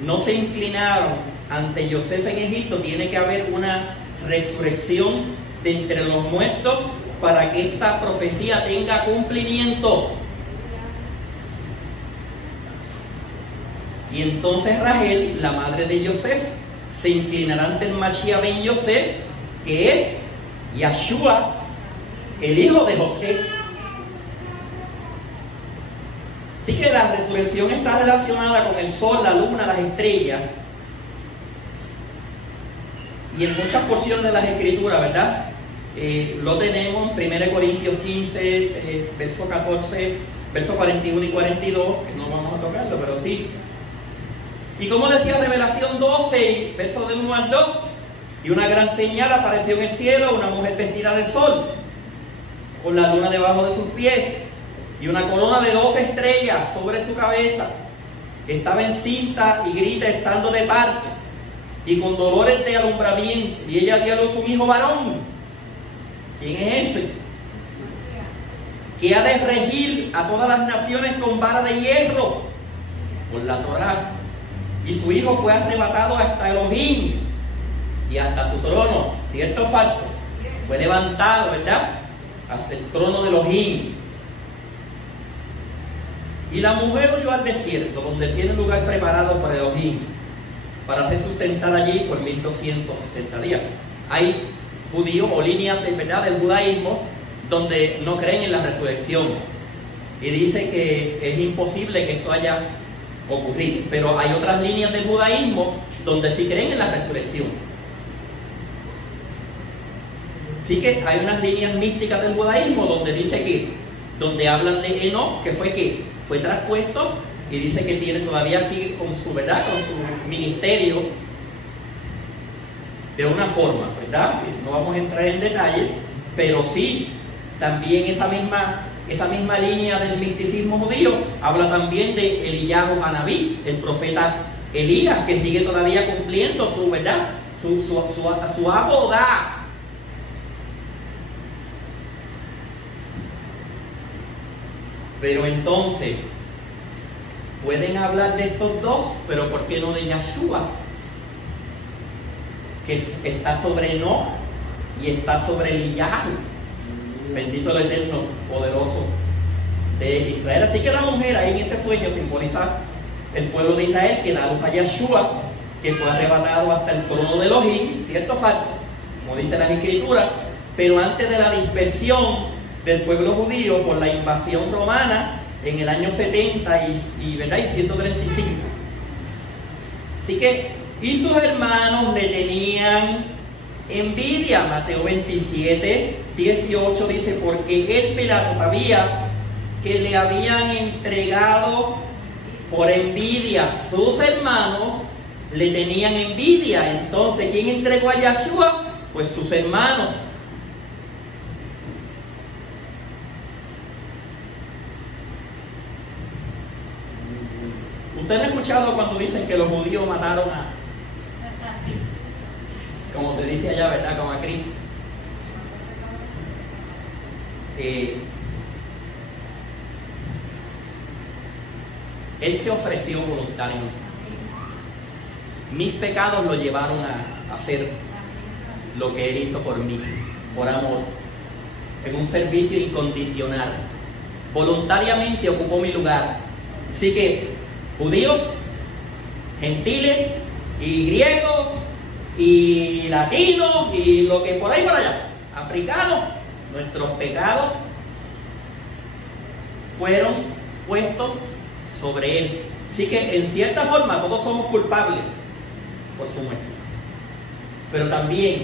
no se inclinaron ante Yosef en Egipto, tiene que haber una resurrección de entre los muertos para que esta profecía tenga cumplimiento. Y entonces Rahel, la madre de Yosef, se inclinará ante el Mashiach Ben Yosef, que es Yahshua, el hijo de José. Así que la resurrección está relacionada con el sol, la luna, las estrellas. Y en muchas porciones de las escrituras, ¿verdad? Lo tenemos en 1 Corintios 15, verso 14, verso 41 y 42, que no vamos a tocarlo, pero sí. Y como decía Revelación 12, versos del 1 al 2, y una gran señal apareció en el cielo, una mujer vestida de sol, con la luna debajo de sus pies, y una corona de 12 estrellas sobre su cabeza. Estaba encinta y grita estando de parto, y con dolores de alumbramiento, y ella dio a luz un hijo varón. ¿Quién es ese? Que ha de regir a todas las naciones con vara de hierro, por la Torá. Y su hijo fue arrebatado hasta Elohim y hasta su trono. ¿Cierto o falso? Fue levantado, ¿verdad?, hasta el trono de Elohim. Y la mujer huyó al desierto, donde tiene lugar preparado para Elohim, para ser sustentada allí por 1260 días. Hay judíos o líneas de verdad del judaísmo donde no creen en la resurrección y dice que es imposible que esto haya ocurrido, pero hay otras líneas del judaísmo donde sí creen en la resurrección. Así que hay unas líneas místicas del judaísmo donde dice que, donde hablan de Enoc, que fue traspuesto, y dice que tiene todavía sigue con su verdad, con su ministerio de una forma, ¿verdad? No vamos a entrar en detalle, pero sí, también esa misma línea del misticismo judío habla también de Eliyahu Hanabí, el profeta Elías, que sigue todavía cumpliendo su verdad, su abodá. Pero entonces pueden hablar de estos dos, pero ¿por qué no de Yahshua? Que está sobre Enoc y está sobre Eliyahu. Bendito el Eterno, poderoso de Israel. Así que la mujer ahí en ese sueño simboliza el pueblo de Israel, que da luz a Yahshua, que fue arrebatado hasta el trono de Elohim, ¿cierto o falso? Como dice las escrituras, pero antes de la dispersión del pueblo judío por la invasión romana en el año 70 ¿verdad?, y 135. Así que, y sus hermanos le tenían envidia. Mateo 27, 18 dice, porque él, Pilato, sabía que le habían entregado por envidia. Sus hermanos le tenían envidia. Entonces, ¿quién entregó a Yahshua? pues sus hermanos. ¿Ustedes han escuchado cuando dicen que los judíos mataron a, como se dice allá, ¿verdad? Como a Cristo? Él se ofreció voluntariamente. Mis pecados lo llevaron a hacer lo que Él hizo por mí, por amor, en un servicio incondicional. Voluntariamente ocupó mi lugar. Así que judíos, gentiles y griegos y latinos y lo que por ahí para allá, africanos, nuestros pecados fueron puestos sobre Él. Así que en cierta forma todos somos culpables por su muerte. Pero también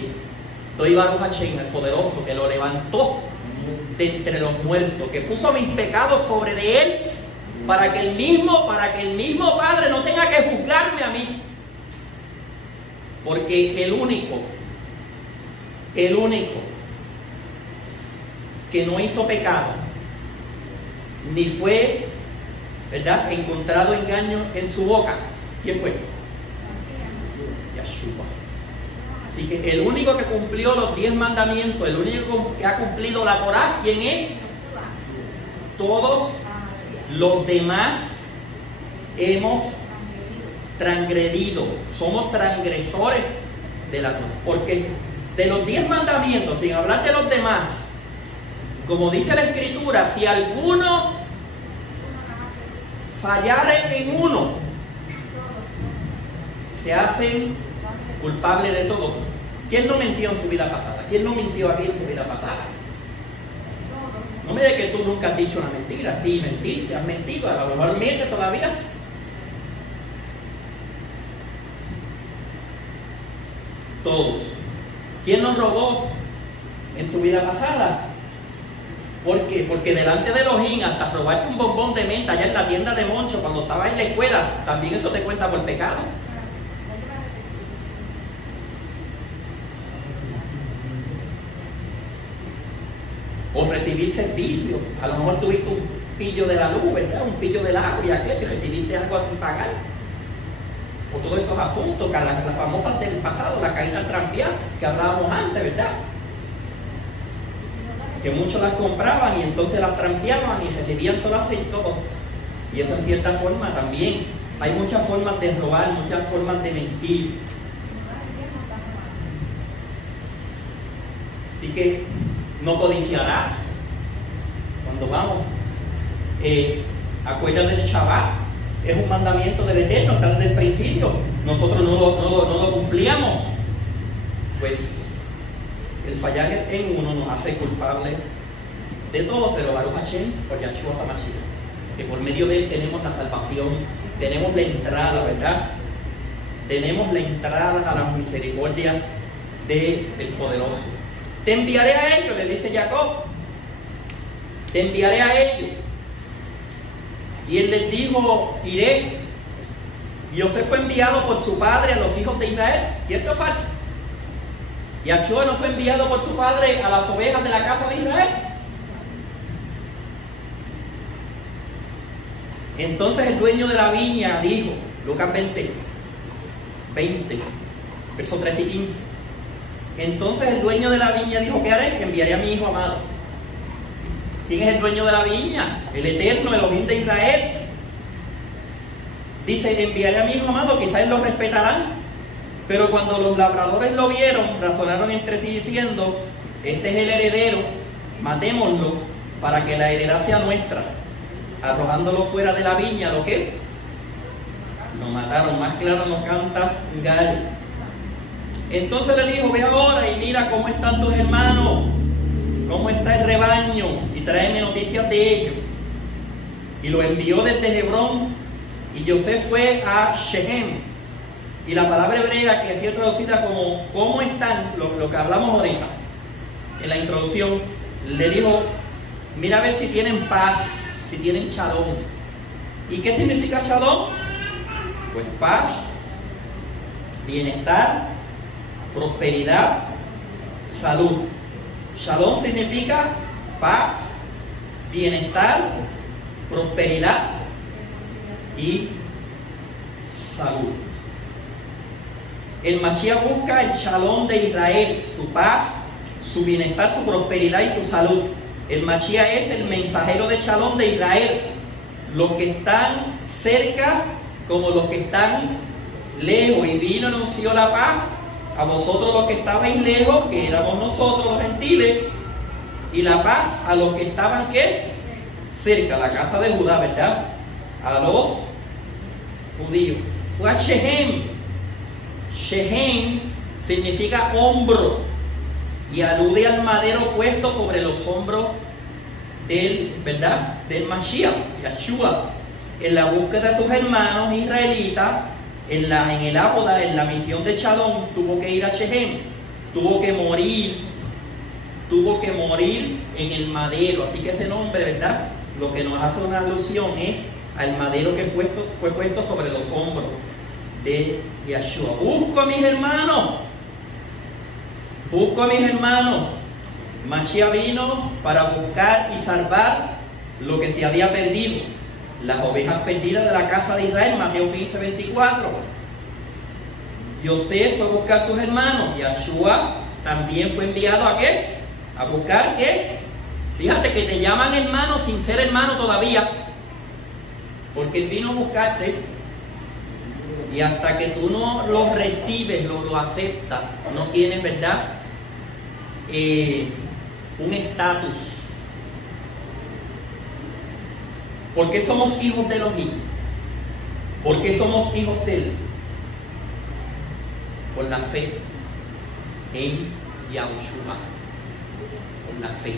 doy Baruch Hashem, el poderoso, que lo levantó de entre los muertos, que puso mis pecados sobre de Él, para que el mismo Padre no tenga que juzgarme a mí. Porque el único que no hizo pecado, ni fue, ¿verdad?, encontrado engaño en su boca, ¿quién fue? Yeshua. Así que el único que cumplió los 10 mandamientos, el único que ha cumplido la Torá, ¿quién es? Todos los demás hemos transgredido, somos transgresores de la Torá. Porque de los 10 mandamientos, sin hablar de los demás, como dice la Escritura, si alguno fallare en uno, se hacen culpables de todo. ¿Quién no mintió en su vida pasada? ¿Quién no mintió aquí en su vida pasada? No me digas que tú nunca has dicho una mentira. Sí, mentiste, has mentido, a lo mejor mientes todavía. Todos. ¿Quién nos robó en su vida pasada? ¿Por qué? Porque delante de Elohim, hasta robarte un bombón de menta allá en la tienda de Moncho cuando estabas en la escuela, también eso te cuenta por pecado. O recibir servicio. A lo mejor tuviste un pillo de la luz, ¿verdad? Un pillo del agua y aquello, y recibiste algo sin pagar. O todos esos asuntos, que las famosas del pasado, la caída trampeada que hablábamos antes, ¿verdad? Que muchos las compraban y entonces las trampeaban y recibían todas y todo. Y eso en cierta forma también. Hay muchas formas de robar, muchas formas de mentir. Así que no codiciarás cuando vamos. Acuérdate del Shabbat, es un mandamiento del Eterno, está desde el principio. Nosotros no lo cumplíamos. Pues el fallar en uno nos hace culpables de todo, pero Baruch Hashem, por Yeshua HaMashiach, que por medio de él tenemos la salvación, tenemos la entrada, ¿verdad? Tenemos la entrada a la misericordia del Poderoso. Te enviaré a ellos, le dice Jacob. Te enviaré a ellos. Y él les dijo, iré. Y José fue enviado por su padre a los hijos de Israel. ¿Cierto o falso? Y Yahshua no fue enviado por su padre a las ovejas de la casa de Israel. Entonces el dueño de la viña dijo, Lucas 20, versos 13 y 15. Entonces el dueño de la viña dijo, ¿qué haré? Enviaré a mi hijo amado. ¿Quién es el dueño de la viña? El Eterno, el Elohim de Israel. Dice, enviaré a mi hijo amado, quizás él lo respetarán. Pero cuando los labradores lo vieron, razonaron entre sí diciendo, este es el heredero, matémoslo para que la heredad sea nuestra. Arrojándolo fuera de la viña, ¿lo qué? Lo mataron. Más claro nos canta gallo. Entonces le dijo, ve ahora y mira cómo están tus hermanos, cómo está el rebaño, y tráeme noticias de ellos. Y lo envió desde Hebrón, y José fue a Shechem. Y la palabra hebrea que así es traducida como ¿cómo están? Lo que hablamos ahorita en la introducción, le dijo, mira a ver si tienen paz, si tienen shalom. ¿Y qué significa shalom? Pues paz, bienestar, prosperidad, salud. Shalom significa paz, bienestar, prosperidad y salud. El Mashiach busca el Shalom de Israel, su paz, su bienestar, su prosperidad y su salud. El Mashiach es el mensajero de Shalom de Israel. Los que están cerca como los que están lejos. Y vino y anunció la paz a vosotros los que estabais lejos, que éramos nosotros los gentiles, y la paz a los que estaban ¿qué? Cerca, la casa de Judá, ¿verdad? A los judíos. Fue a Shehem. Shehem significa hombro y alude al madero puesto sobre los hombros del, ¿verdad? Del Mashiach, Yeshua, en la búsqueda de sus hermanos israelitas, en el Ápoda, en la misión de Shalom, tuvo que ir a Shehem, tuvo que morir en el madero. Así que ese nombre, ¿verdad? Lo que nos hace una alusión es al madero que fue puesto sobre los hombros de Yeshua. Busco a mis hermanos. Mashiach vino para buscar y salvar lo que se había perdido, las ovejas perdidas de la casa de Israel. Mateo 15:24. Yosef fue a buscar a sus hermanos. Yeshua también fue enviado ¿a qué? A buscar ¿qué? Fíjate que te llaman hermano sin ser hermano todavía, porque él vino a buscarte. Y hasta que tú no lo recibes, lo aceptas, no tienes, ¿verdad? Un estatus. ¿Por qué somos hijos de Elohim? ¿Por qué somos hijos de él? Por la fe en Yahushua. Por la fe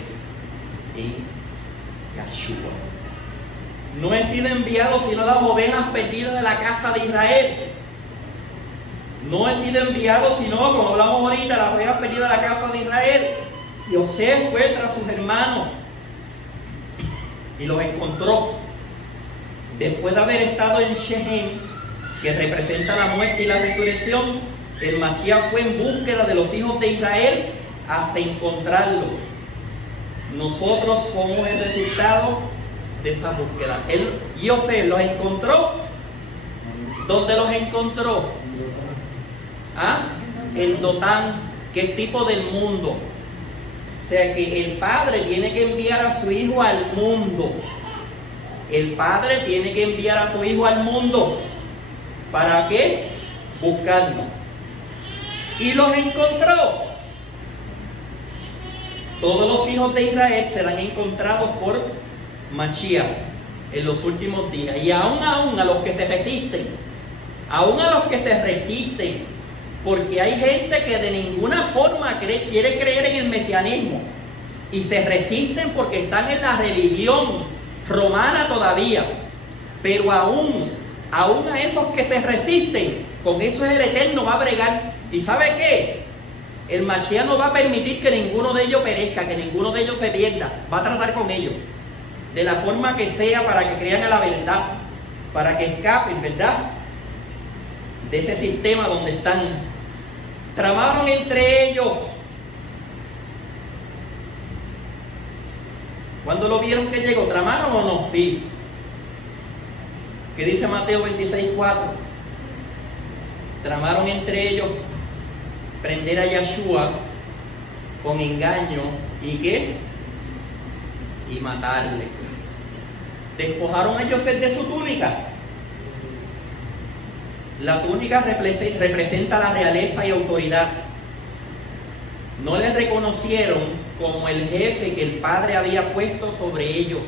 en Yeshua. No he sido enviado sino las ovejas perdidas de la casa de Israel. No he sido enviado sino, como hablamos ahorita, las ovejas perdidas de la casa de Israel. Yosef fue tras sus hermanos y los encontró. Después de haber estado en Shehem, que representa la muerte y la resurrección, el Mashiach fue en búsqueda de los hijos de Israel hasta encontrarlos. Nosotros somos el resultado de esa búsqueda. Yosef los encontró. ¿Dónde los encontró? En Dotán, que es tipo del mundo. O sea que el padre tiene que enviar a su hijo al mundo. El padre tiene que enviar a su hijo al mundo. ¿Para qué? Buscarlo. Y los encontró. Todos los hijos de Israel serán encontrados por Mashiach en los últimos días. Y aún a los que se resisten, porque hay gente que de ninguna forma quiere creer en el mesianismo y se resisten porque están en la religión romana todavía. Pero aún a esos que se resisten, con eso es el Eterno va a bregar. ¿Y sabe qué? El Mashiach no va a permitir que ninguno de ellos perezca, que ninguno de ellos se pierda. Va a tratar con ellos de la forma que sea para que crean a la verdad, para que escapen, ¿verdad?, de ese sistema donde están. Tramaron entre ellos. ¿Cuándo lo vieron que llegó? ¿Tramaron o no? Sí. ¿Qué dice Mateo 26:4? Tramaron entre ellos prender a Yeshua con engaño y ¿qué? Y matarle. Despojaron a Yosef de su túnica. La túnica representa la realeza y autoridad. No les reconocieron como el jefe que el padre había puesto sobre ellos.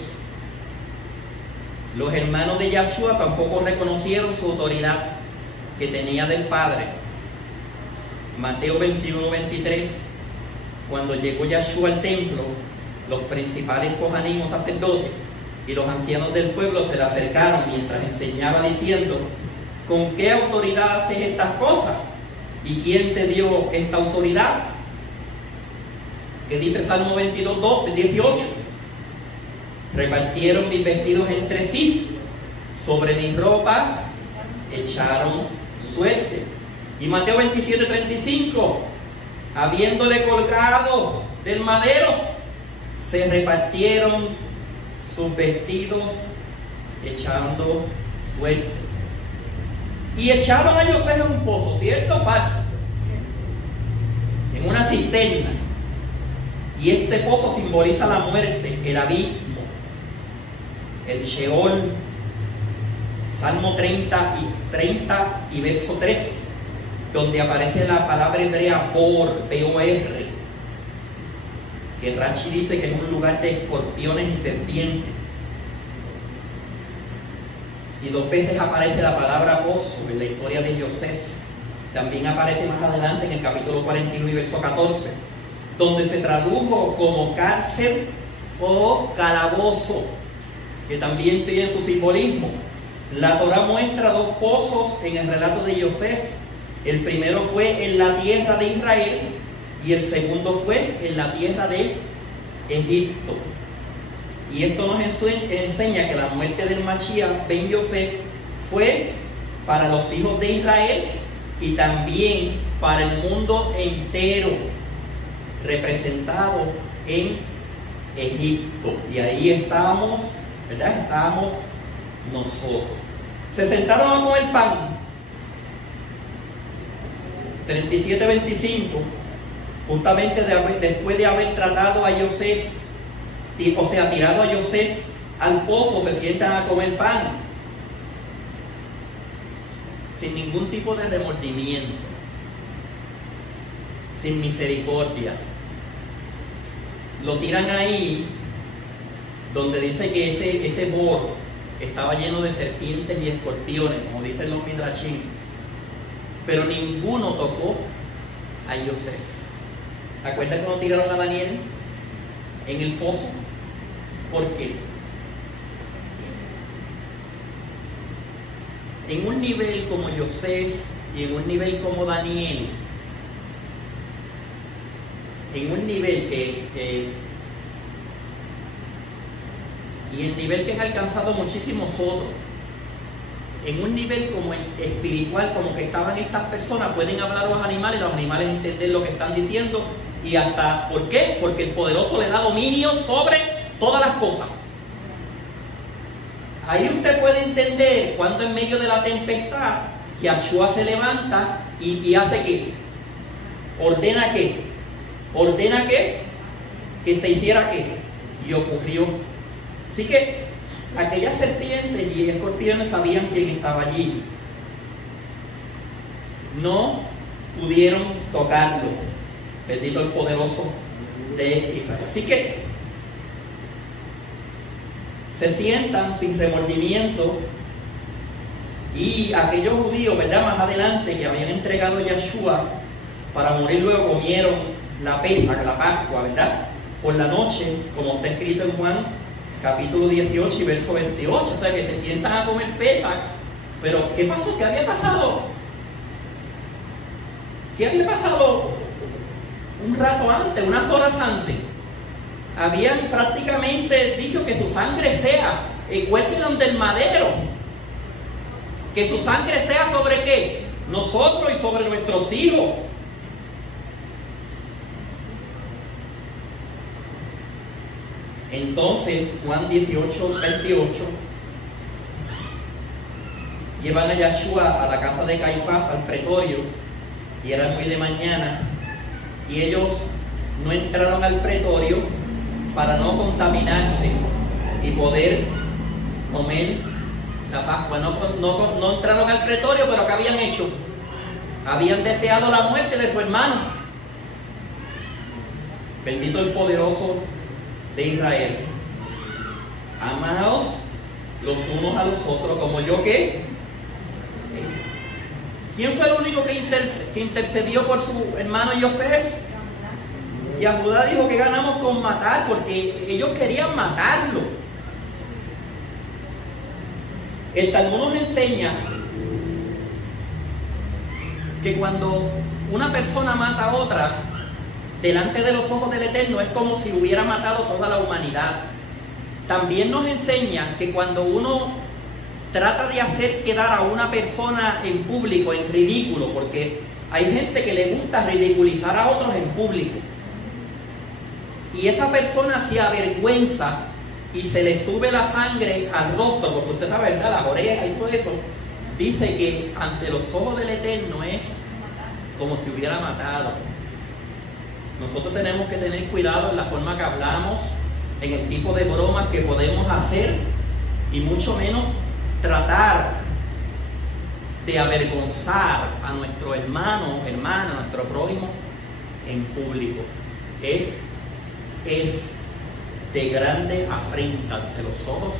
Los hermanos de Yeshua tampoco reconocieron su autoridad que tenía del padre. Mateo 21:23. Cuando llegó Yeshua al templo, los principales cojanim, sacerdotes, y los ancianos del pueblo se le acercaron mientras enseñaba diciendo: ¿con qué autoridad haces estas cosas? ¿Y quién te dio esta autoridad? ¿Qué dice Salmo 22:18? Repartieron mis vestidos entre sí, sobre mi ropa echaron suerte. Y Mateo 27:35, habiéndole colgado del madero, se repartieron sus vestidos echando suerte. Y echaron a José en un pozo, ¿cierto o falso? En una cisterna. Y este pozo simboliza la muerte, el abismo, el Sheol. Salmo 30 y verso 3, donde aparece la palabra hebrea Bor, B-O-R, que Rashi dice que es un lugar de escorpiones y serpientes. Y 2 veces aparece la palabra pozo en la historia de Yosef. También aparece más adelante en el capítulo 41 y verso 14, donde se tradujo como cárcel o calabozo, que también tiene su simbolismo. La Torá muestra 2 pozos en el relato de Yosef. El primero fue en la tierra de Israel y el segundo fue en la tierra de Egipto. Y esto nos enseña que la muerte del Mashiach ben Yosef fue para los hijos de Israel y también para el mundo entero, representado en Egipto. Y ahí estábamos, ¿verdad? Estábamos nosotros. Se sentaron a comer pan. 37-25, justamente después de haber tratado a Yosef, o sea, tirado a Yosef al pozo, se sientan a comer pan sin ningún tipo de remordimiento, sin misericordia. Lo tiran ahí donde dice que ese bor estaba lleno de serpientes y escorpiones, como dicen los midrashim, pero ninguno tocó a Yosef. ¿Acuerdan cuando tiraron a Daniel en el foso? ¿Por qué? En un nivel como Yosef y en un nivel como Daniel, en un nivel y el nivel que han alcanzado muchísimos otros, en un nivel como el espiritual, como que estaban estas personas, pueden hablar a los animales entender lo que están diciendo, y hasta, ¿por qué? Porque el poderoso le da dominio sobre todas las cosas. Ahí usted puede entender cuando en medio de la tempestad Yahshua se levanta y hace ¿qué? Ordena ¿qué? Ordena ¿qué? Que se hiciera ¿qué? Y ocurrió. Así que aquellas serpientes y escorpiones sabían quién estaba allí. No pudieron tocarlo. Bendito el poderoso de Israel. Así que se sientan sin remordimiento, y aquellos judíos, ¿verdad?, más adelante, que habían entregado a Yahshua para morir luego, comieron la Pesach, la Pascua, ¿verdad?, por la noche, como está escrito en Juan capítulo 18 y verso 28. O sea, que se sientan a comer Pesach. Pero ¿qué pasó? ¿Qué había pasado? ¿Qué había pasado un rato antes, unas horas antes? Habían prácticamente dicho que su sangre sea, cuélguenlo del madero, que su sangre sea sobre ¿qué? Nosotros y sobre nuestros hijos. Entonces, Juan 18-28, llevan a Yahshua a la casa de Caifás, al pretorio, y era muy de mañana, y ellos no entraron al pretorio para no contaminarse y poder comer la Pascua. No entraron al pretorio, pero ¿qué habían hecho? Habían deseado la muerte de su hermano. Bendito el poderoso de Israel. Amaos los unos a los otros, como yo que. ¿Quién fue el único que intercedió por su hermano Yosef? Y a Judá dijo que ganamos con matar, porque ellos querían matarlo. El Talmud nos enseña que cuando una persona mata a otra, delante de los ojos del Eterno, es como si hubiera matado toda la humanidad. También nos enseña que cuando uno trata de hacer quedar a una persona en público en ridículo, porque hay gente que le gusta ridiculizar a otros en público. Y esa persona se avergüenza y se le sube la sangre al rostro, porque usted sabe, ¿verdad? Las orejas y todo eso. Dice que ante los ojos del Eterno es como si hubiera matado. Nosotros tenemos que tener cuidado en la forma que hablamos, en el tipo de bromas que podemos hacer, y mucho menos tratar de avergonzar a nuestro hermana, a nuestro prójimo en público. Es de grande afrenta ante los ojos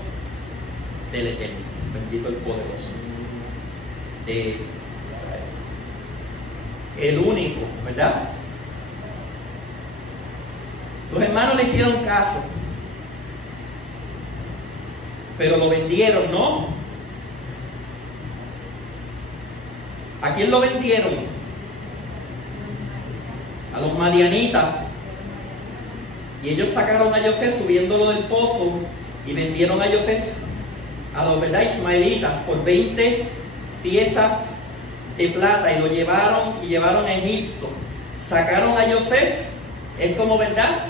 del Eterno. Bendito el poderoso. El único, ¿verdad? Sus hermanos le hicieron caso, pero lo vendieron, ¿no? ¿A quién lo vendieron? A los madianitas. Y ellos sacaron a José subiéndolo del pozo y vendieron a José a los, ¿verdad?, ismaelitas por 20 piezas de plata, y lo llevaron a Egipto. Sacaron a José. Es como, ¿verdad?,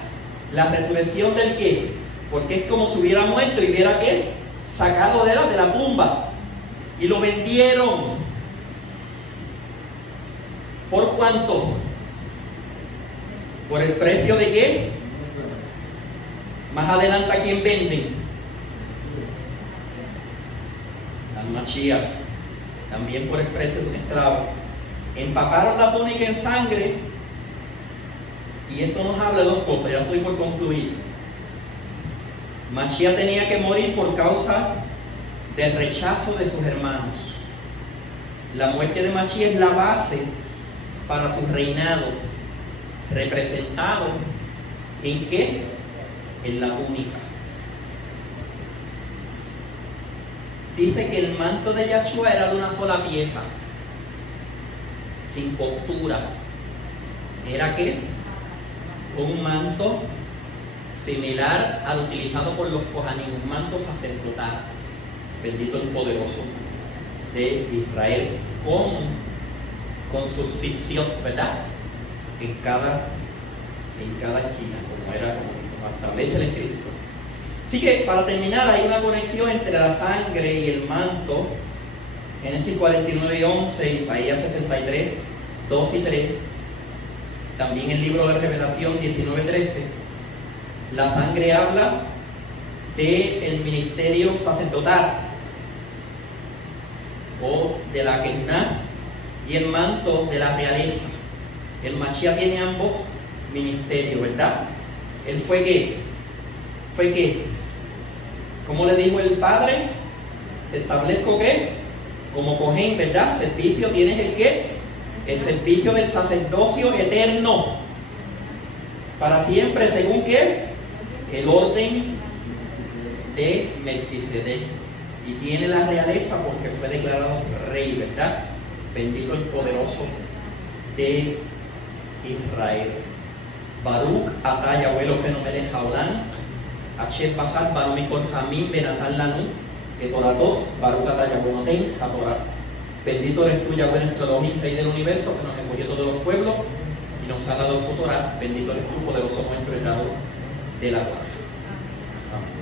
la resurrección del qué, porque es como si hubiera muerto y hubiera ¿qué?, sacado de la tumba, y lo vendieron. ¿Por cuánto? ¿Por el precio de qué? Más adelante, ¿a quién venden? Al Mashiach, también por el precio de un esclavo. Empaparon la túnica en sangre. Y esto nos habla de dos cosas, ya estoy por concluir. Mashiach tenía que morir por causa del rechazo de sus hermanos. La muerte de Mashiach es la base para su reinado, representado ¿en qué? En la túnica. Dice que el manto de Yahshua era de una sola pieza, sin costura. ¿Era qué? Un manto similar al utilizado por los Kohanim, un manto sacerdotal. Bendito el poderoso de Israel, con su sisión, ¿verdad? En cada esquina, como establece el escrito. Así que, para terminar, hay una conexión entre la sangre y el manto. Génesis 49:11, Isaías 63, 2 y 3. También el libro de Revelación 19:13. La sangre habla del ministerio sacerdotal o de la Kená, y el manto de la realeza. El Mashiach tiene ambos ministerios, ¿verdad? Él fue ¿qué? ¿Fue qué? ¿Cómo le dijo el Padre? Te establezco ¿qué? Como Cohen, ¿verdad? Servicio, tienes el ¿qué? El servicio del sacerdocio eterno para siempre, según ¿qué? El orden de Melquisedec, y tiene la realeza porque fue declarado rey, ¿verdad? Bendito el poderoso de Israel. Baruch atah Yahweh Eloheinu melech haolam, asher bachar banu mikol hamim benatan lanu etoratot, Baruch atah Yahweh noten hatorah. Bendito eres tú, Yahweh, nuestro Elohim, Rey del universo, que nos escogió todos los pueblos y nos ha dado su Torah. Bendito eres tú, poderoso nuestro, el dador de la Torah. Amén.